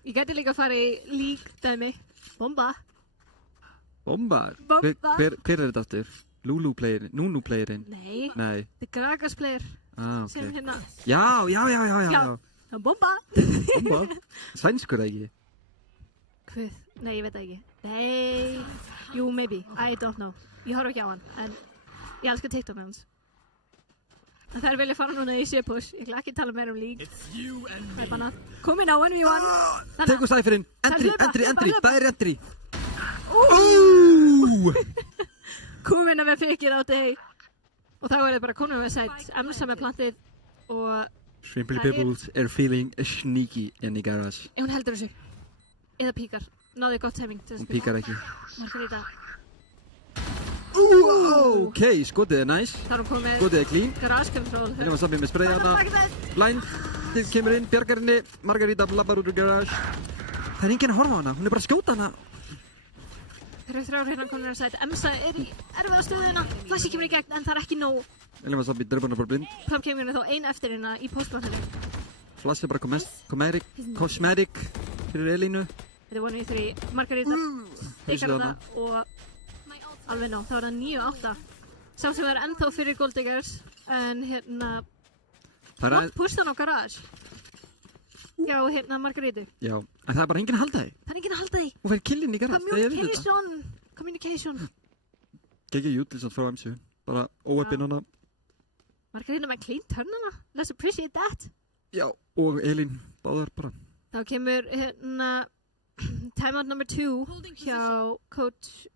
Ég gæti líka að fara í líkdæmi. Bomba. Bomba? Hver er þetta aftur? Lulu playerinn? Nunu playerinn? Nei. Þetta er Gragas player. Ok. Sem hérna. Já. Bomba. Bomba? Sænskur ekki? Hvað? Nei, ég veit það ekki. Nei. Jú, maybe. I don't know. Ég horf ekki á hann, en ég elskar TikTok með hans. En þær vilja fara núna í ship-push. Ég ætla ekki að tala meira League. Það er bara komin á 1v1. Tegur Cypherinn. Entry. Það er entry. Komin að við pikkið á day. Og þá er þið bara komin með sætt. Emsa með plantið og... Shrimply Pebbles are feeling sneaky in the garage. Hún heldur þessu. Eða píkar. Náði gott timing til að spila. Hún píkar ekki. Margarita. Ok, skotið er nice. Skotið er clean. Garage control. Elin Wasabi með sprayana. Blind kemur inn, bjargar henni. Margarita labbar út úr garage. Það er enginn að horfa á hana. Hún er bara að skjóta hana. Þeir eru 3 hérna komin að sætt. Emsa er í erfiða stöðuna. Flashy kemur í gegn, en það er ekki nóg. Elin Wasabi dröfur hana bara blind. Club kemur henni þá ein eftir hérna í postplantinu. Flash er bara cosmetic fyrir Elinu. Þetta er 1v3. Margarita stikkar hana og alveg ná. Það var það 9-8. Samt sem það er ennþá fyrir Gold Diggers. En hérna... Flott push hann á garage. Já, hérna Margaritu. Já, en það er bara enginn að halda því. Það er enginn að halda því. Hún fær killinn í garage. Communication. Gekki utilsat frá MC. Bara óeppinn hana. Margarita með clean turn hana. Let's appreciate that. Já, og Elin báðar bara. Þá kemur hérna timeout number 2 hjá coach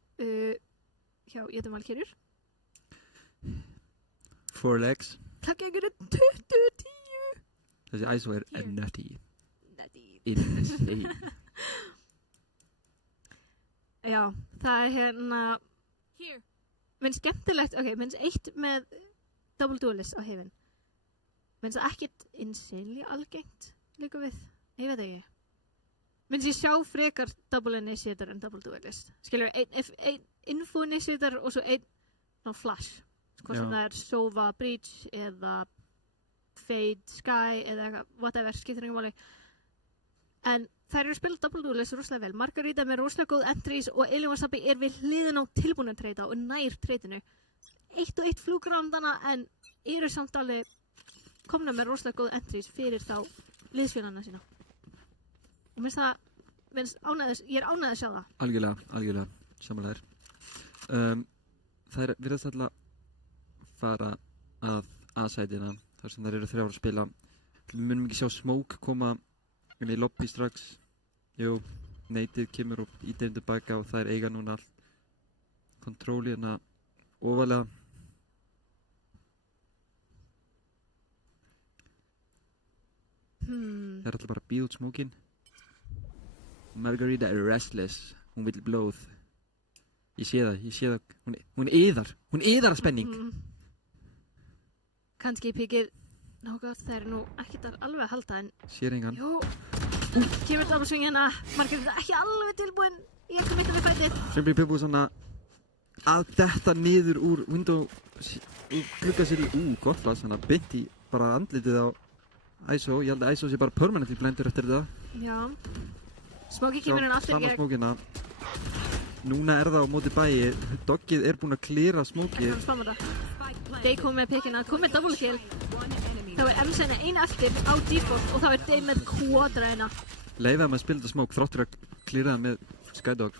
hjá Jötum Valkyrjur. 4 legs. Klakkengur er 20-10. Þessi ISO er nutty. Insane. Já, það er hérna minnst skemmtilegt, minnst eitt með double duelist á Heaven. Minnst það ekkert insanely algengt líka við, ég veit ekki. Minnst ég sjá frekar double initiator en double duelist. Skilur við, einn info initiator og svo einn flash. Hvort sem það er Sova, Breach eða Fade, Sky eða whatever, skiptir ekki máli. En þær eru að spila double duelist rosalega vel. Margarita með rosalega góð entries og Elin Wasabi er við hliðin á tilbúin að treyta og nær treytinu. 1-1 flúgrándana en eru samt alveg komna með rosalega góð entries fyrir þá liðsfélagana sína. Og ég er ánægð að sjá það. Algjörlega, samanlegar. Það virðast alltaf fara að A-sætina, þar sem þær eru 3 að spila. Við munum ekki sjá Smoke koma inn í lobby strax. Jú, Native kemur og ítir inn tilbaka og þær eiga núna allt kontróli hérna ofalega. Það er alltaf bara að bíða út smókin. Margarita er restless. Hún vill blóð. Ég sé það. Hún yðar af spenning. Kannski pikið nokkuð, það er nú ekkert alveg að halda en... Sér engan. Jú, kemur það á sving hérna. Margarita ekki alveg tilbúin. Ég kom eitthvað við fætið. Sem blir tilbúið svona að detta niður úr window, úr gluggasyll, gott flass, þannig að byndi bara andlitið á ISO. Ég held að ISO sé bara permanently blendur eftir þetta. Já. Smóki kemur hérna aftur sama smókina. Núna er það á móti bæi. Doggið er búinn að klíra smókið. Það er spamma þetta. Day kom með pikkina, kom með double kill. Þá er Emsen eina eftir á default og þá er Day með quadra hérna. Leifaði maður að spila þetta smók þráttur að klíra það með Skydog.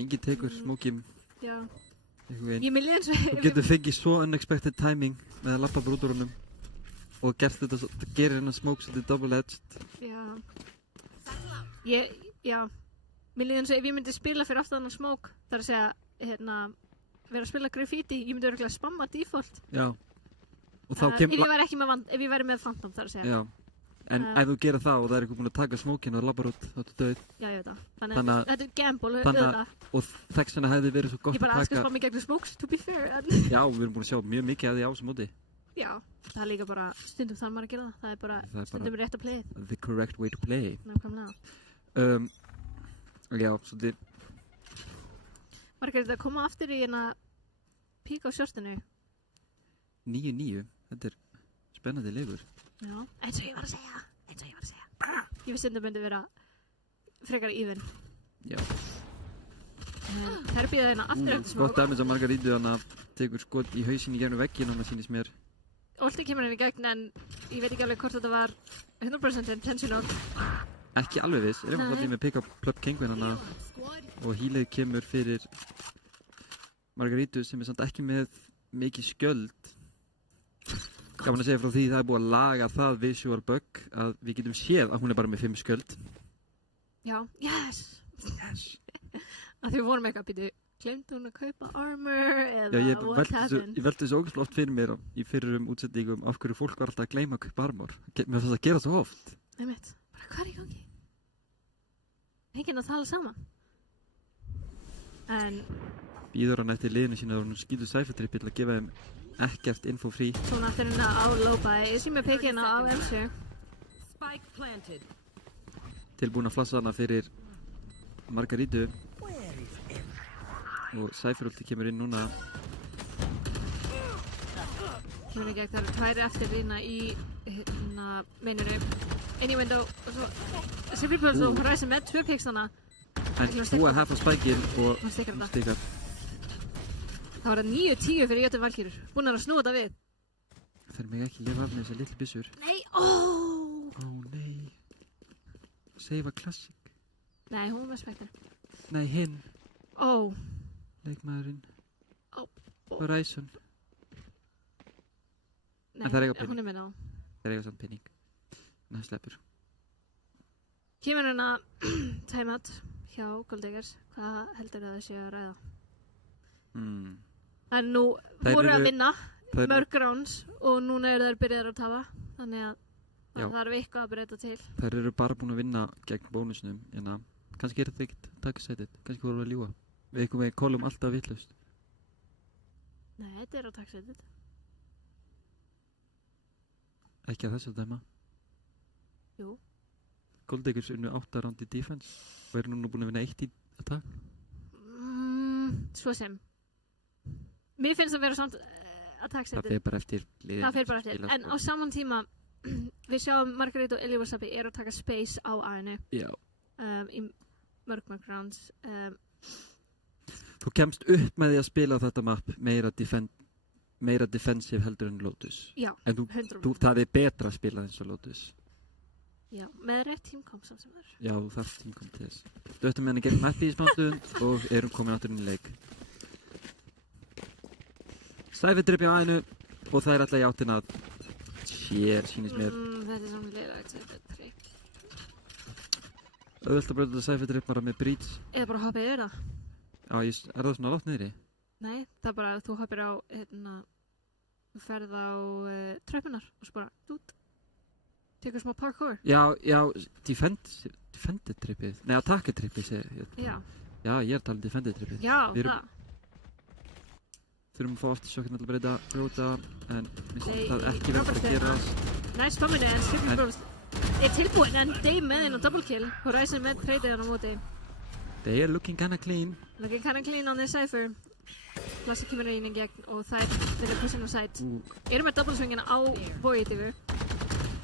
Engin tekur smókið. Já. Ég með liðan svo... Þú getur fengið svo unexpected timing með að lappa brútur honum og gert þetta, það gerir hennar smók svolítið double-edged. Já. Já. Mér liðan svo ef ég myndi spila fyrir aftan á smók, það er að segja, vera að spila graffiti, ég myndi örugglega spamma default. Já. Og þá ef ég væri með Phantom, það er að segja. Já. En ef þú gerir það og það er eitthvað búinn að taka smókinu og labbar út, þá ertu dauð. Já, ég veit það. Þannig að þetta er gamble, auðvitað. Og þessuna hefði verið svo gott að taka... Ég bara aðskast spammi gegnum smóks, to be fair. Já, við erum búin að sjá mjög mikið af því á þessu móti. Já, það er líka bara stundum þarf maður að gera það. Það er bara stundum rétt að play. The correct way to play. Nákvæmlega. Já, svolítið... Margarita, koma aftur í hérna pík á sjortinu. 9-9, þetta er spennandi leikur. Já, eins og ég var að segja. Ég vissi þetta myndi vera frekar even. Já. Það er býðað hérna aftur eftir smá. Gott dæmis að Margarítu hana tekur skot í hausin í gegnum vegginn og það sýnist mér. Olti kemur henni í gegn en ég veit ekki alveg hvort þetta var 100% intentional. Ekki alveg viss. Erum við alltaf með pick up Plug Penguin hana og hílið kemur fyrir Margarítu sem er samt ekki með mikið skjöld. Gaman að segja frá því það er búið að laga það visual bug að við getum séð að hún er bara með 5 skjöld. Já, yes! Að því við vorum eitthvað að byrja, glemdi hún að kaupa armor eða what happened? Ég veldi þessu ógeðslega oft fyrir mér í fyrrum útsendingum af hverju fólk var alltaf að gleyma að kaupa armor. Mér fannst það að gera svo oft. Einmitt, bara hvað er í gangi? Enginn að tala saman. En... Býður hann eftir liðinu sína og hún skýtur Cypher-trippi til að gefa þeim ekkert info frí. Svona aftur hérna á low-buy. Ég sé með pikkina á MC. Tilbúin að flassa hana fyrir Margarítu. Og Cypher-ulti kemur inn núna. Kemur ekki ekki, það eru 2 eftir hérna í meininu. Inn í window og svo... Cypher-ulti og Horizon með 2 picks hana. En þú að hafa spækinn og hún stikar. Það var 9-10 fyrir Jötu Valkyrjur. Búin að snúa þetta við. Það fer mig ekki lifa af með þessar litlu byssur. Nei, Ó nei. Seifa Classic. Nei, hún var með spektar. Nei, hinn. Leikmaðurinn. Horizon. Nei, en það er eiga penning. Hún er með ná. Það er eiga samt penning. En það sleppur. Kemur hérna timeout hjá Gold Diggers. Hvað heldur það sé að ræða? En nú voru að vinna mörg rounds og núna eru þeir byrjaðir að tafa. Þannig að það þarf eitthvað að breyta til. Þær eru bara búin að vinna gegn bónusnum. En kannski er þetta ekkert taksætið. Kannski voru að ljúga. Við eitthvað með kolum alltaf vitlaust. Nei, þetta er á taksætið. Ekki að þessu dæma. Jú. Gold Diggers unnu 8 round í defense og eru núna búin að vinna 1 í attack. Svo sem. Mér finnst að vera samt attack-setið. Það fer bara eftir liðið. Það fer bara eftir. En á saman tíma, við sjáum Margarita og Ilya Wasabi eru að taka space á A-inu. Já. Í mörg rounds. Þú kemst upp með því að spila þetta map meira defensive heldur en Lotus. Já, 100%. En það er betra að spila eins og Lotus. Já, með rétt tímkom samt sem er. Já, þú þarf tímkom til þess. Stöttum henni gegn mappi í smástund og erum komin áttur inn í leik. Cypher-trippi á A-inu og það er alltaf í áttina að sér, sýnist mér. Þetta er saman leiðilegt Cypher-tripp. Auðvitað að brjóta þetta Cypher-tripp bara með breach. Eða bara hoppa yfir það. Já, er það svona látt niðri? Nei, það er bara að þú hoppir á, þú ferð á tröppunar og svo bara, Tekur smá parkour. Já, defended trippið. Nei, attacker trippið segir ég. Já, ég talað defended trippið. Já, það. Þurfum að fá aftursökn að brjóta, en mér finnst það ekki verið að gera. Nice spaminu, en Simple Bros tilbúinn, en Day með inn á double kill. Horizon með treytiðan á móti. They are looking kinda clean. Looking kinda clean on this Cypher. Klassa kemur inn í gegn og þær vilja pushin á side. Erum með double swingina á Voidivu.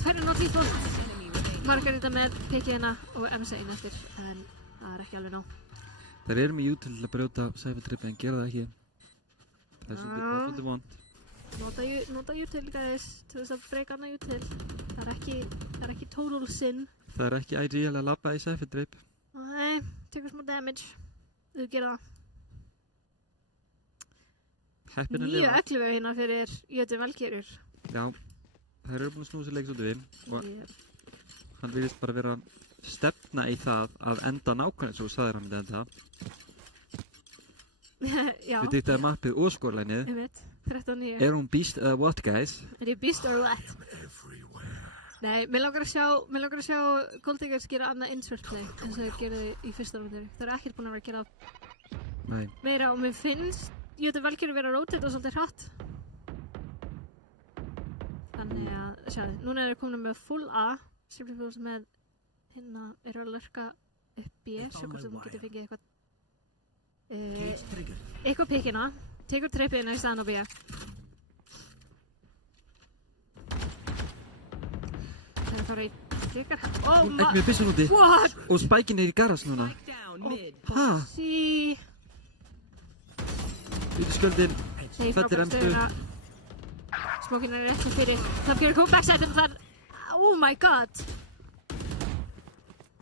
Þær not lethal. Margarita með pikkiðina og MSA inn eftir, en það ekki alveg nóg. Þær eru með util til að brjóta Cypher trippið, en gera það ekki. Það svolítið vond. Nota util, guys, til þess að breyka hana util. Það ekki total sin. Það ekki ideal að labba í Cypher trip. Nei, tekur smá damage. Þú gera það. Heppin að lifa. 9-11 hérna fyrir Jötu Valkyrjur. Já, þær eru búin að snúa sér leik svolítið við og hann virðist bara vera stefna í það að enda nákvæmlega svo sagðir hann þetta. Já. Við dýttaði mappið og skorlænið. 13-9. Er hún beast eða what, guys? Er ég beast or what? Nei, mér langar að sjá Gold Diggers gera annað insert play eins og þeir gerðu í fyrsta rúndari. Þeir eru ekkert búin að vera að gera meira og mér finnst Jötu Valkyrjur vera að rotata svolítið hratt. Þannig að, sjáðu, núna eru komin með full A. Simple Bros með hérna eru að lurka upp B. Sjá hvort þú getur fengið eitthvað pikkina. Tekur trippiðina í staðan á B. Það er að fara í tryggar. Hún ekki með byssun úti. What? Og spækin í garas núna. Sí. Út í skjöldin. Fettir emstu. Smókin er rétt fyrir. Það fyrir comeback-sætum þar. Oh my god.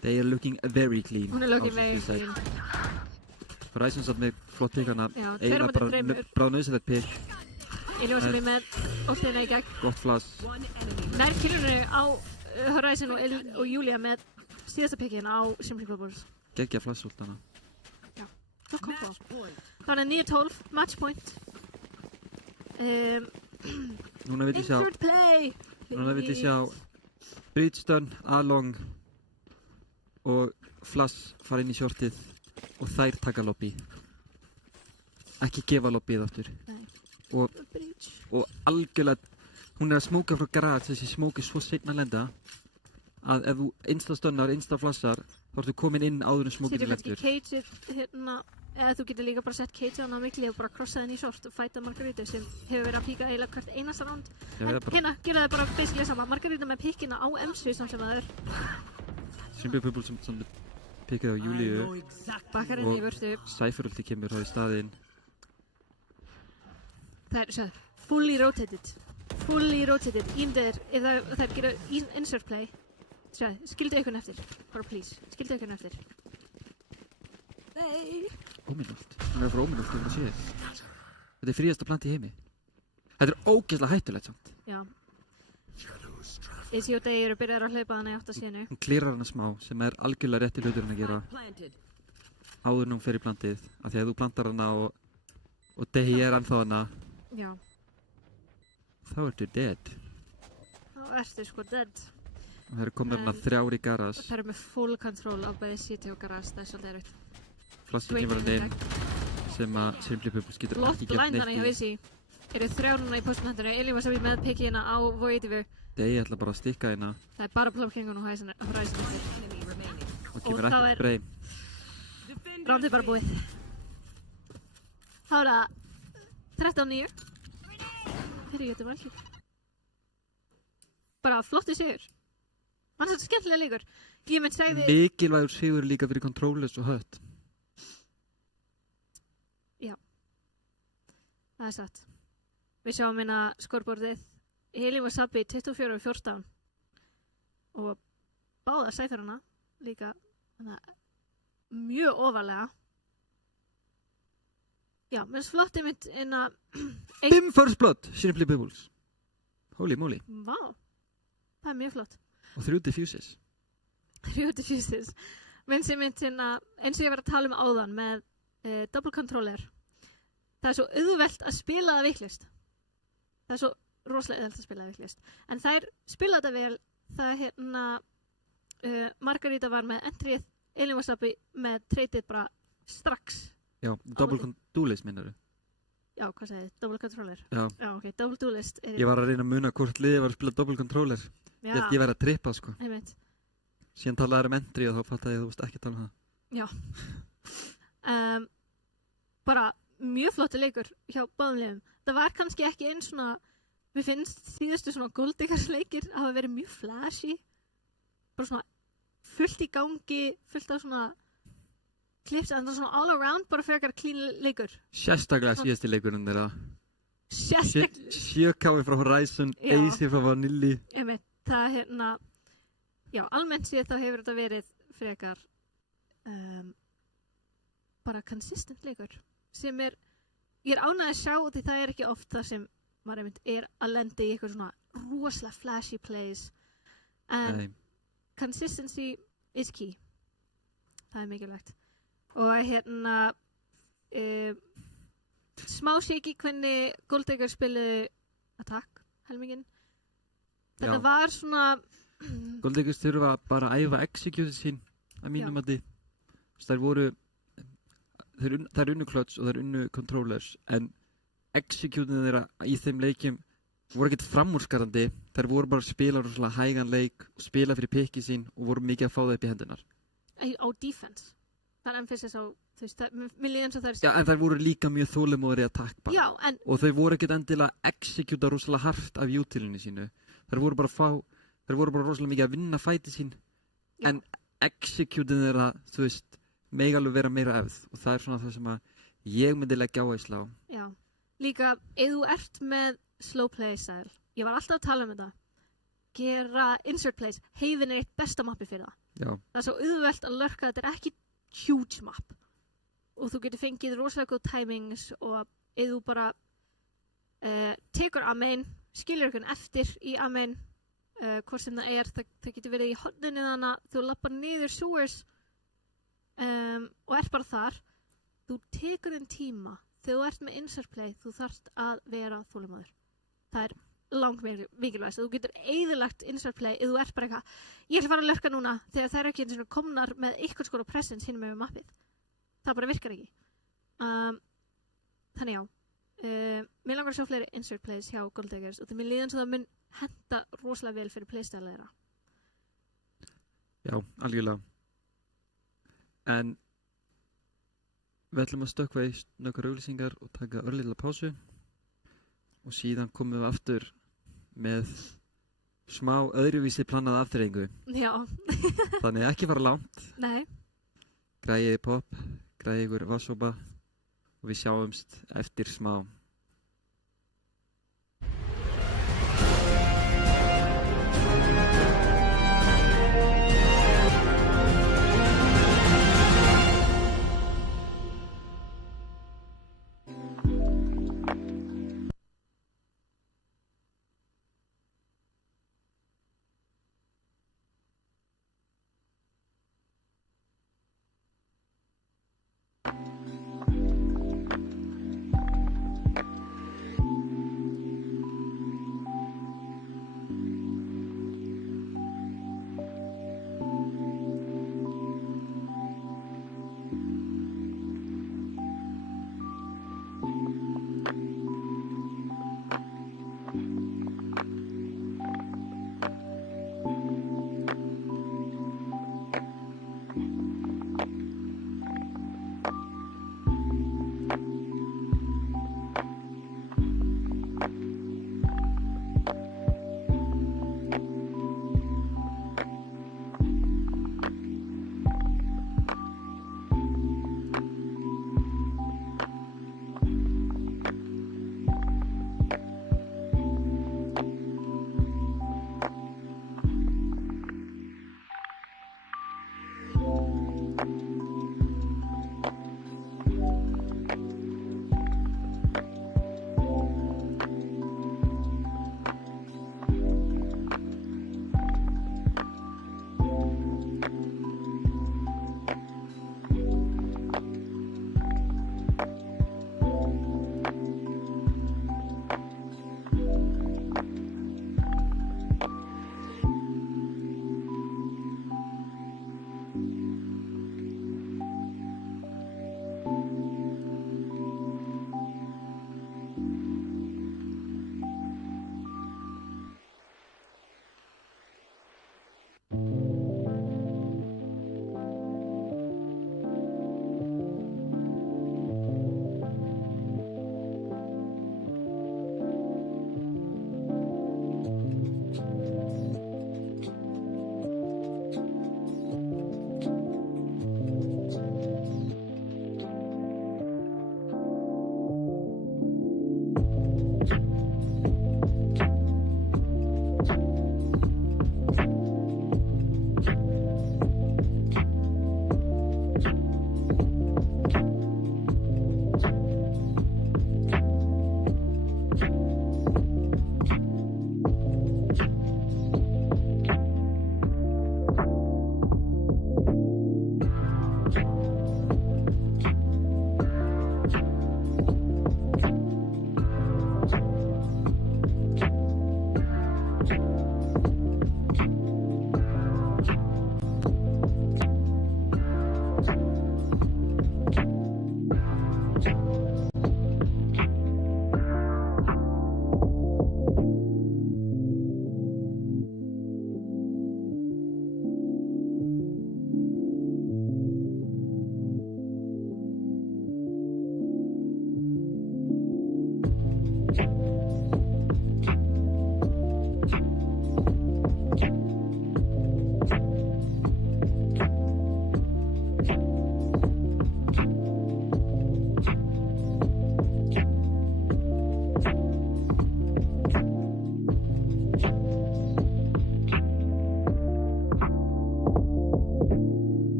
They are looking very clean. Hún er looking very clean. Horizon satt með flott pikkana. Já, Eina bara bráð nöðsynlegt pikk. Einu sem er með óstegna í gegn. Gott flass. Nær killunni á Horizon og Julia með síðasta pikkina á Simple Bros. Geggja flassúltana. Já, flott kombo. Þannig 9-12, match point. Núna vil ég sjá. Insert play. Núna vil ég sjá Bridgestone, Along og Flash fara inn í shortið og þær taka lobby. Ekki gefa lobbyið aftur. Nei. Og algjörlega, hún er að smóka frá garage, þessi smók er svo seinna að lenda að ef þú insta-stunnar, insta-flashar þá ertu komin inn áður en smókinu lendur. Setjum kannski cage hérna, eða þú getur líka bara sett cage á milli og bara krossa henni í short og fæta Margarita sem hefur verið að píka eiginlega hvert einasta round. En hérna, gera það bara basically sama. Margarita með pikkina á M-su samt sem það er. Simple Bubble sem pikkið á Júlíu Bakkar inn í vörstu. Cypher ulti kemur á í staðinn. Það er, sjáðu, fully rotated. Fully rotated. Índir, ef það gera insert play. Sjáðu, skildu aukun eftir. Bara please, skildu aukun eftir. Nei. Óminult. Hún er frá óminult ef hún séð. Þetta er fríasta plant í heimi. Þetta er ógeðslega hættulegt samt. Já. Izzy og Day eru byrjar að hlaupa hana í 8 síðinu. Hún klírar hana smá sem er algjörlega rétti hluturinn að gera. Áður en hún fer í plantið. Af því að þú plantar hana og Day er ennþá hana. Já. Þá ertu dead. Þá ertu sko dead. Og það eru komin hana 3 í garas. Það eru með full control á bæði CT og garas. Það er svolítið erfitt. Flassi kemur hann inn sem að Simple Bubble getur ekki gert neitt í. Lott blind hann í Izzy. Eru 3 núna í postunhendunni. Elín var svo með pikkina á Voidivu. Day ætla bara að stikka hérna. Það er bara blokkingun og Horizon eftir. Og kemur ekki breym. Rándið bara búið. Þá er það 13-9. Fyrir Jötu Valkyrjur. Bara flottu sigur. Annars er þetta skemmtilega leikur. Ég mynd segði... Mikilvægur sigur líka fyrir Controllers og Hött. Já. Það er satt. Við sjáum hérna skorborðið. Elín var Sabi 24-14 og báða Cypherana líka mjög ofarlega. Já, mér finnst flott einmitt inn að 5 first blood, Simple Bubbles. Holy moly. Vá, það er mjög flott. Og 3 diffuses. 3 diffuses. Mér finnst einmitt inn að, eins og ég var að tala áðan með double controller, það er svo auðvelt að spila það veiklist. Það er svo rosalega auðvelt að spila það veiklist. En þær spila þetta vel það Margarita var með entryð, Elín Wasabi með treytið bara strax. Já, double duelist minnaru. Já, hvað segið þið? Double controller? Já. Já, ok, double duelist. Ég var að reyna að muna hvort liðið var að spila double controller. Já. Ég var að trippa, sko. Einmitt. Síðan talaði entry og þá fattaði ég að þú veist ekki tala um það. Já. Bara mjög flottur leikur hjá báðum liðum. Það var kannski ekki eins svona, mér finnst síðustu svona Gold Diggers leikir hafa verið mjög flashy. Bara svona fullt í gangi, fullt af svona clips, en það er svona all around bara frekar clean leikur. Sérstaklega síðasti leikurinn þeirra. Sérstaklega. 7K frá Horizon, AC frá Vanilli. Einmitt, það já, almennt séð þá hefur þetta verið frekar bara consistent leikur sem ég er ánægð að sjá því það er ekki oft það sem maður einmitt að lenda í eitthvað svona rosalega flashy plays en consistency is key. Það er mikilvægt. Og smá shaky hvernig Gold Diggers spiluðu attack helminginn. Þetta var svona Gold Diggers þurfa bara að æfa execute sín að mínum að því. Þær unnu clutch og þær unnu controllers en executing þeirra í þeim leikjum voru ekkert framúrskarandi. Þær voru bara að spila rosalega hægan leik og spila fyrir pikki sín og voru mikið að fá það upp í hendunar. Á defense. Það er emphasis á, þú veist, mér líður eins og það Já, en þær voru líka mjög þolinmóðar í attack bara. Já, en Og þau voru ekkert endilega executa rosalega hart af utilinu sínu. Þær voru bara rosalega mikið að vinna fæti sín. Já. En executing þeirra, þú veist, megi alveg vera meira efð og það er svona það sem að ég myndi leggja áherslu á. Já, líka ef þú ert með slow play style, ég var alltaf að tala um þetta, gera insert plays, Haven eitt besta mappi fyrir það. Já. Það er svo auðvelt að lurka, þetta er ekki huge map og þú getur fengið rosalega góð timings og ef þú bara tekur A-main, skilur einhvern eftir í A-main, hvort sem það getur verið í horninu þannig að þú lappar niður sewers og ert bara þar, þú tekur þinn tíma þegar þú ert með insert play, þú þarft að vera þolinmóður. Það er langt mikilvægast. Þú getur eyðilagt insert play ef þú ert bara eitthvað, ég ætla að fara að lurka núna þegar þær eru ekki eins og komnar með eitthvað skora presence hinum með mappið. Það bara virkar ekki. Þannig já, mér langar að sjá fleiri insert plays hjá Gold Diggers og það mér líður eins og það mun henta rosalega vel fyrir playstyle þeirra. Já, algjörlega. En við ætlum að stökkva í nokkrar auglýsingar og taka örlítla pásu og síðan komum við aftur með smá öðruvísi planað afþreyingu. Já. Þannig ekki fara langt. Nei. Græið pop, græið ykkur vatnsópa og við sjáumst eftir smá.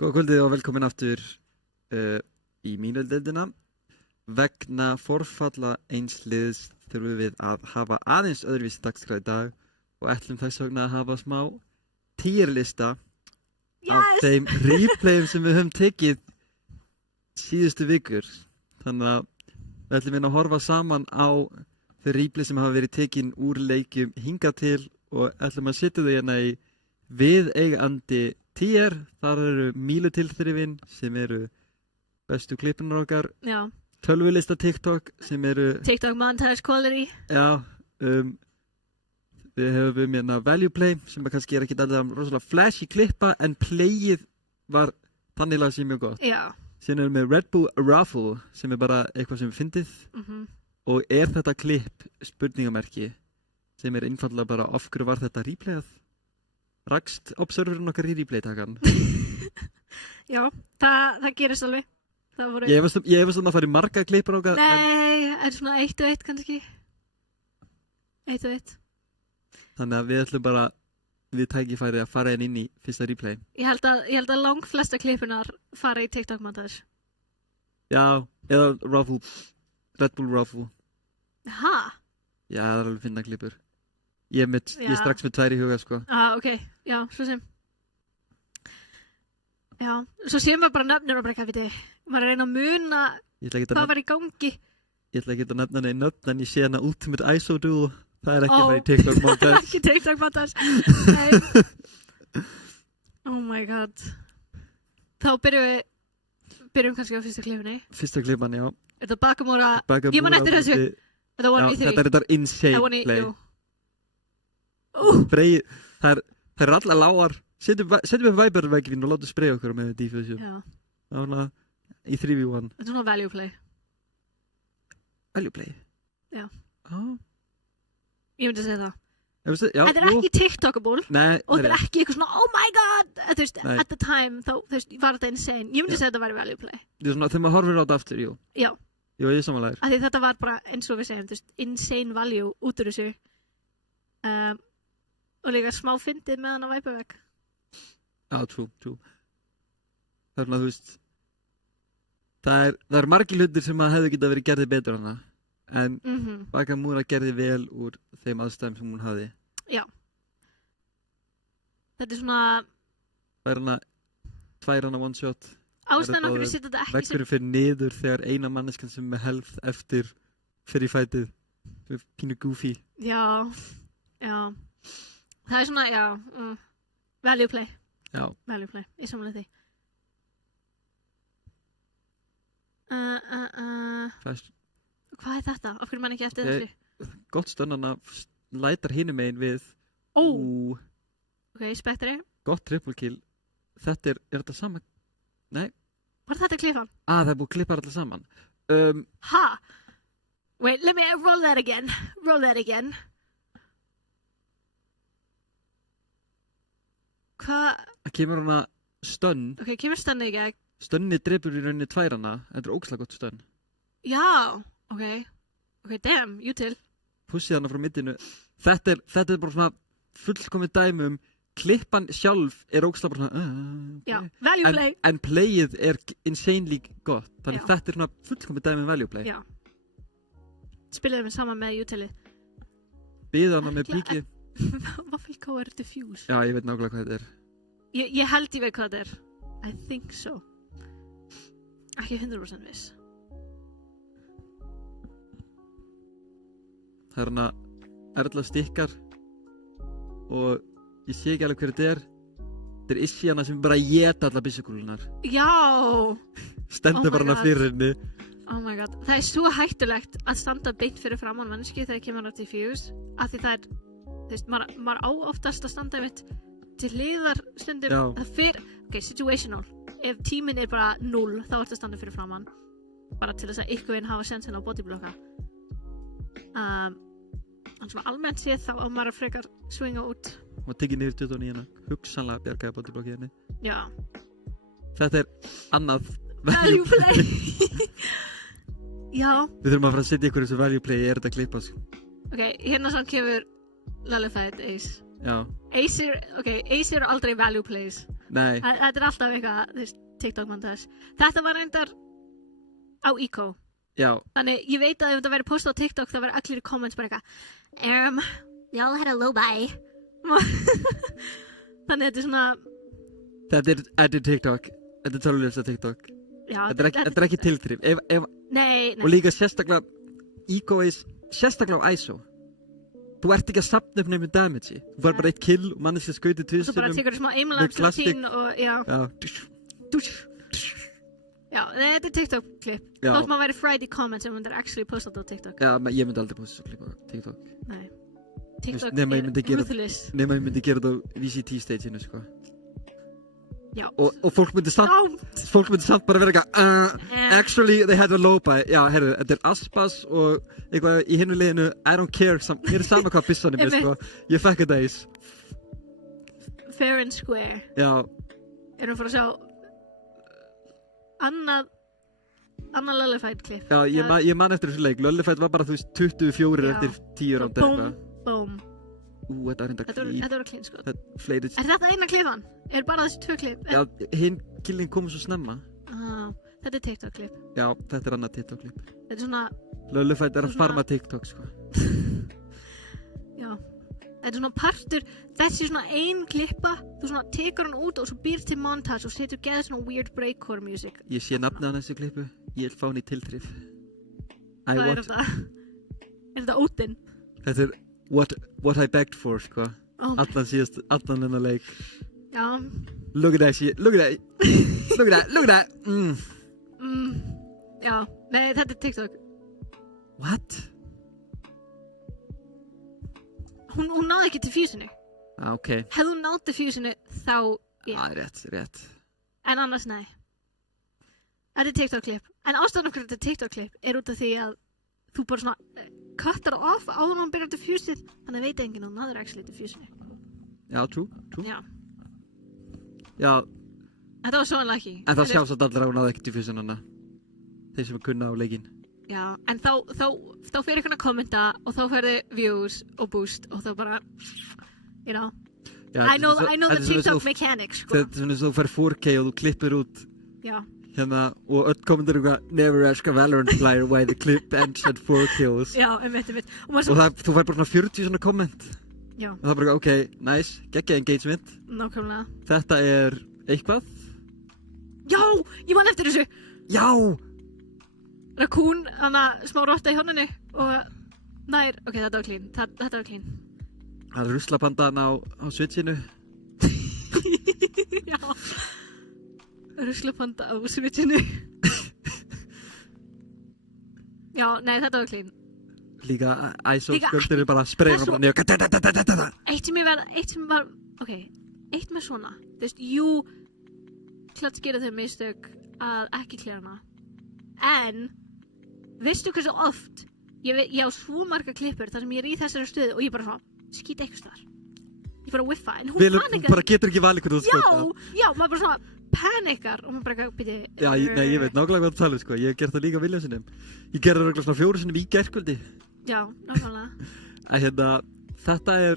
Góða kvöldið og velkomin aftur í mínudeildina. Vegna forfalla eins liðs þurfum við að hafa aðeins öðruvísi dagskrá í dag og ætlum þess vegna að hafa smá tierlista af þeim replayum sem við höfum tekið síðustu vikur. Þannig að við ætlum að horfa saman á þau replay sem hafa verið tekin úr leikjum hingað til og ætlum að setja þau hérna í viðeigandi tier. Þar eru mílutilþrifin sem eru bestu klippunar okkar. Já. Tölvulista TikTok sem eru TikTok montage quality. Já, við höfum hérna value play sem kannski ekki alltaf rosalega flashy klippa en playið var þannig lag sem mjög gott. Já. Síðan erum við Red Bull Raffle sem er bara eitthvað sem við fyndið og er þetta klipp spurningamerki sem er einfallega bara af hverju var þetta replayað? Rakst observerinn okkar í replay-takan? Já, það gerist alveg. Ég hefast að fara í marga klippur okkar. Nei, er svona 1 og 1 kannski. 1 og 1. Þannig að við ætlum bara við tækifæri að fara inn í fyrsta replay. Ég held að langflesta klippunar fara í TikTok montage. Já, eða Raffle, Red Bull Raffle. Ha? Já, það er alveg finna klippur. Ég er strax með 2 í huga, sko. Ok, já, svo sem. Já, svo séum við bara nöfnir og bara hvað viti. Maður er að reyna að muna hvað var í gangi. Ég ætla ekki að nefna neina nöfn en ég sé hana Ultimate ISO Duel. Það er ekki að fara í TikTok montage. Ekki TikTok montage. Nei. Oh my god. Þá byrjum kannski á fyrsta klippunni. Fyrsta klippan, já. Er þetta Bakamura? Ég man eftir þessu. Þetta 1v3. Þetta er þetta insane play. Það er allar lágar. Setjum við Viber-veggin og látum spraya okkur með diffusion. Já. Þannig að í 3v1. Þetta er svona value play. Value play? Já. Ég myndi segja það. Já, þetta er ekki TikTokable. Nei. Og þetta er ekki eitthvað svona, oh my god! Þú veist, at the time, þá var þetta insane. Ég myndi segja þetta væri value play. Þetta er svona, þegar maður horfir á þetta aftur, jú. Já. Jú, ég er samanlegar. Af því þetta var bara, eins og við segjum, þú veist, insane value út úr þessu. Og líka smá fyndið með hann á Viber-vegg. Já, true. Þannig að þú veist, það er margir hlutir sem að hefðu getað verið gerðið betur hana. En Bakamura gerði vel úr þeim aðstæðum sem hún hafði. Já. Þetta er svona... Það er hana 2 hana one shot. Ástæðan okkur við setja þetta ekki sem... Vekkurinn fyrir niður þegar eina manneskan sem er health eftir fyrir fætið. Pínu goofy. Já. Það er svona, já, value play. Já. Value play, ég samlega því. Hvað er þetta? Af hverju mann ekki eftir þessu? Gott stönnana lætar hinum megin við. Ok, Spektri. Gott triple kill. Þetta er þetta sama? Nei. Var þetta klippan? Það er búið að klippa allir saman. Ha? Wait, let me roll that again. Hvað? Það kemur hana stönn. Ok, kemur stönnið í gegn. Stönni drepur í rauninni 2 hana. Þetta er ógeðslega gott stönn. Já, ok, damn, you til. Pussið hana frá middinu. Þetta er bara svona fullkomið dæmi klippan sjálf er ógeðslega bara svona Já, value play. En playið er insanely gott. Þannig þetta er svona fullkomið dæmi value play. Já. Spilaðum við saman með you-tilið. Biða hana með píkið. Waffle er diffuse. Já, ég veit nákvæmlega hvað þetta er. Ég held ég veit hvað þetta er. I think so. Ekki 100% viss. Það er hana Erla stikkar og ég sé ekki alveg hver þetta er. Þetta er Issi hana sem bara éta alla byssukúlunar. Já! Stendur bara hana fyrir henni. Oh my god. Það er svo hættulegt að standa beint fyrir framan mannski þegar kemur hana diffuse. Af því það er, þú veist, maður á oftast að standa einmitt til hliðar stundum. Það fyrir, ok, situational. Ef tíminn er bara 0, þá ertu að standa fyrir framann. Bara til þess að einhvern hafa sensin á bodyblocka. Þannig að almennt séð þá á maður að frekar swinga út. Og tekið niður 29, hugsanlega bjargaði bodyblockið henni. Já. Þetta er annað value play. Já. Við þurfum að fara að setja ykkur þessu value play, ég er þetta að klippa. Ok, hérna samt kemur Lallified Ace. Já. Ace eru aldrei value plays. Nei. Þetta alltaf eitthvað, þú veist, TikTok montage. Þetta var reyndar á Eco. Já. Þannig, ég veit að ef þetta væri postað á TikTok, það væri allir í comments bara eitthvað, y'all had a low buy. Þannig þetta svona... Þetta er TikTok. Þetta er tölvulista TikTok. Já. Þetta er ekki tilþrif. Nei. Og líka sérstaklega, Eco er sérstaklega á ISO. Þú ert ekki að safna upp nefnum damage. Þú fær bara eitt kill og manneskja skautið tvistunum. Og þú bara tekur smá aimlabs rutín og já. Já, þetta er TikTok-klipp. Þótt maður væri fried í comments ef maður actually postað á TikTok. Já, ég myndi aldrei posta svo klipp á TikTok. Nei. TikTok er ruthless. Nema ég myndi gera þetta á VCT-stageinu, sko. Já. Og fólk myndi samt bara vera eitthvað actually they had a low buy. Já, heyrðu, þetta er Aspas og eitthvað í hinu liðinu I don't care, mér er sama hvað byssan er með, sko. Ég fekk þetta eis. Fair and square. Já. Erum við að sjá annað Lullified klipp. Já, ég man eftir þessu leik. Lullified var bara, þú veist, 24 eftir 10 ránd eitthvað. Boom. Þetta var enda klíp. Þetta var klín, sko. Er þetta eina klífan? Er bara þessi 2 klip? Já, hinn killin kom svo snemma. Þetta er TikTok-klip. Já, þetta er annað TikTok-klip. Þetta er svona... Lullified er að farma TikTok, sko. Já. Þetta er svona partur, þessi svona ein klippa, þú svona tekur hann út og svo býr til montage og setur geða svona weird breakcore music. Ég sé nafnið á þessu klippu. Ég vil fá hann í tilþrif. Hvað er þetta? Er þetta Odin? Þetta er what I begged for, sko. Allan þennan leik. Já. Look at that. Já, nei, þetta er TikTok. What? Hún náði ekki diffusinu. Ok. Hefði hún náð diffusinu þá, já. Rétt. En annars, nei. Þetta er TikTok-klipp. En ástæðan okkur þetta TikTok-klipp er út af því að þú bara svona cuttar off áður hún byrjar diffusið, þannig veit enginn að hún náður actually diffusinu. Já, true. Já. Þetta var svo unlucky. En það sjálfs að allir að hún náði ekki diffusinu hana. Þeir sem kunna á leikinn. Já, en þá fyrir einhvern að kommenta og þá færðu views og boost og þá bara, you know, já, I know the TikTok mechanics, sko. Þetta er svona svo þú fær 4K og þú klippir út já. Hérna og öll kommentar eitthvað never ask a Valorant player why the clip ends at 4 kills. Já, einmitt. Og þú fær bara svona 40 svona komment. Já. Og það er bara ok, nice, geggja engagement. Nákvæmlega. Þetta er eitthvað. Já, ég man eftir þessu. Já. Raccoon, hana smá rotta í honunni og ok, þetta var clean. Þetta var clean. Það er ruslapandan á switchinu. Já. Ruslapanda á switchinu. Já, nei, þetta var clean. Líka ISO sköldur bara spreyra bara niður. Eitt sem var, ok, eitt með svona. Þú veist, klart gera þau mistök að ekki klera hana. En veistu hversu oft ég á svo marga klippur þar sem ég er í þessari stöðu og ég bara svona skýt eitthvað staðar. Ég bara whiffa, en hún panikar. Hún bara getur ekki valið hvernig þú skjóta. Já, maður bara svona panikar og maður bara býti. Já, ég veit nákvæmlega hvað þú talar, sko. Ég hef gert það líka Viljámsinum. Ég gerði það svona 4 sinnum í gærkvöldi. Já, nákvæmlega. En hérna, þetta er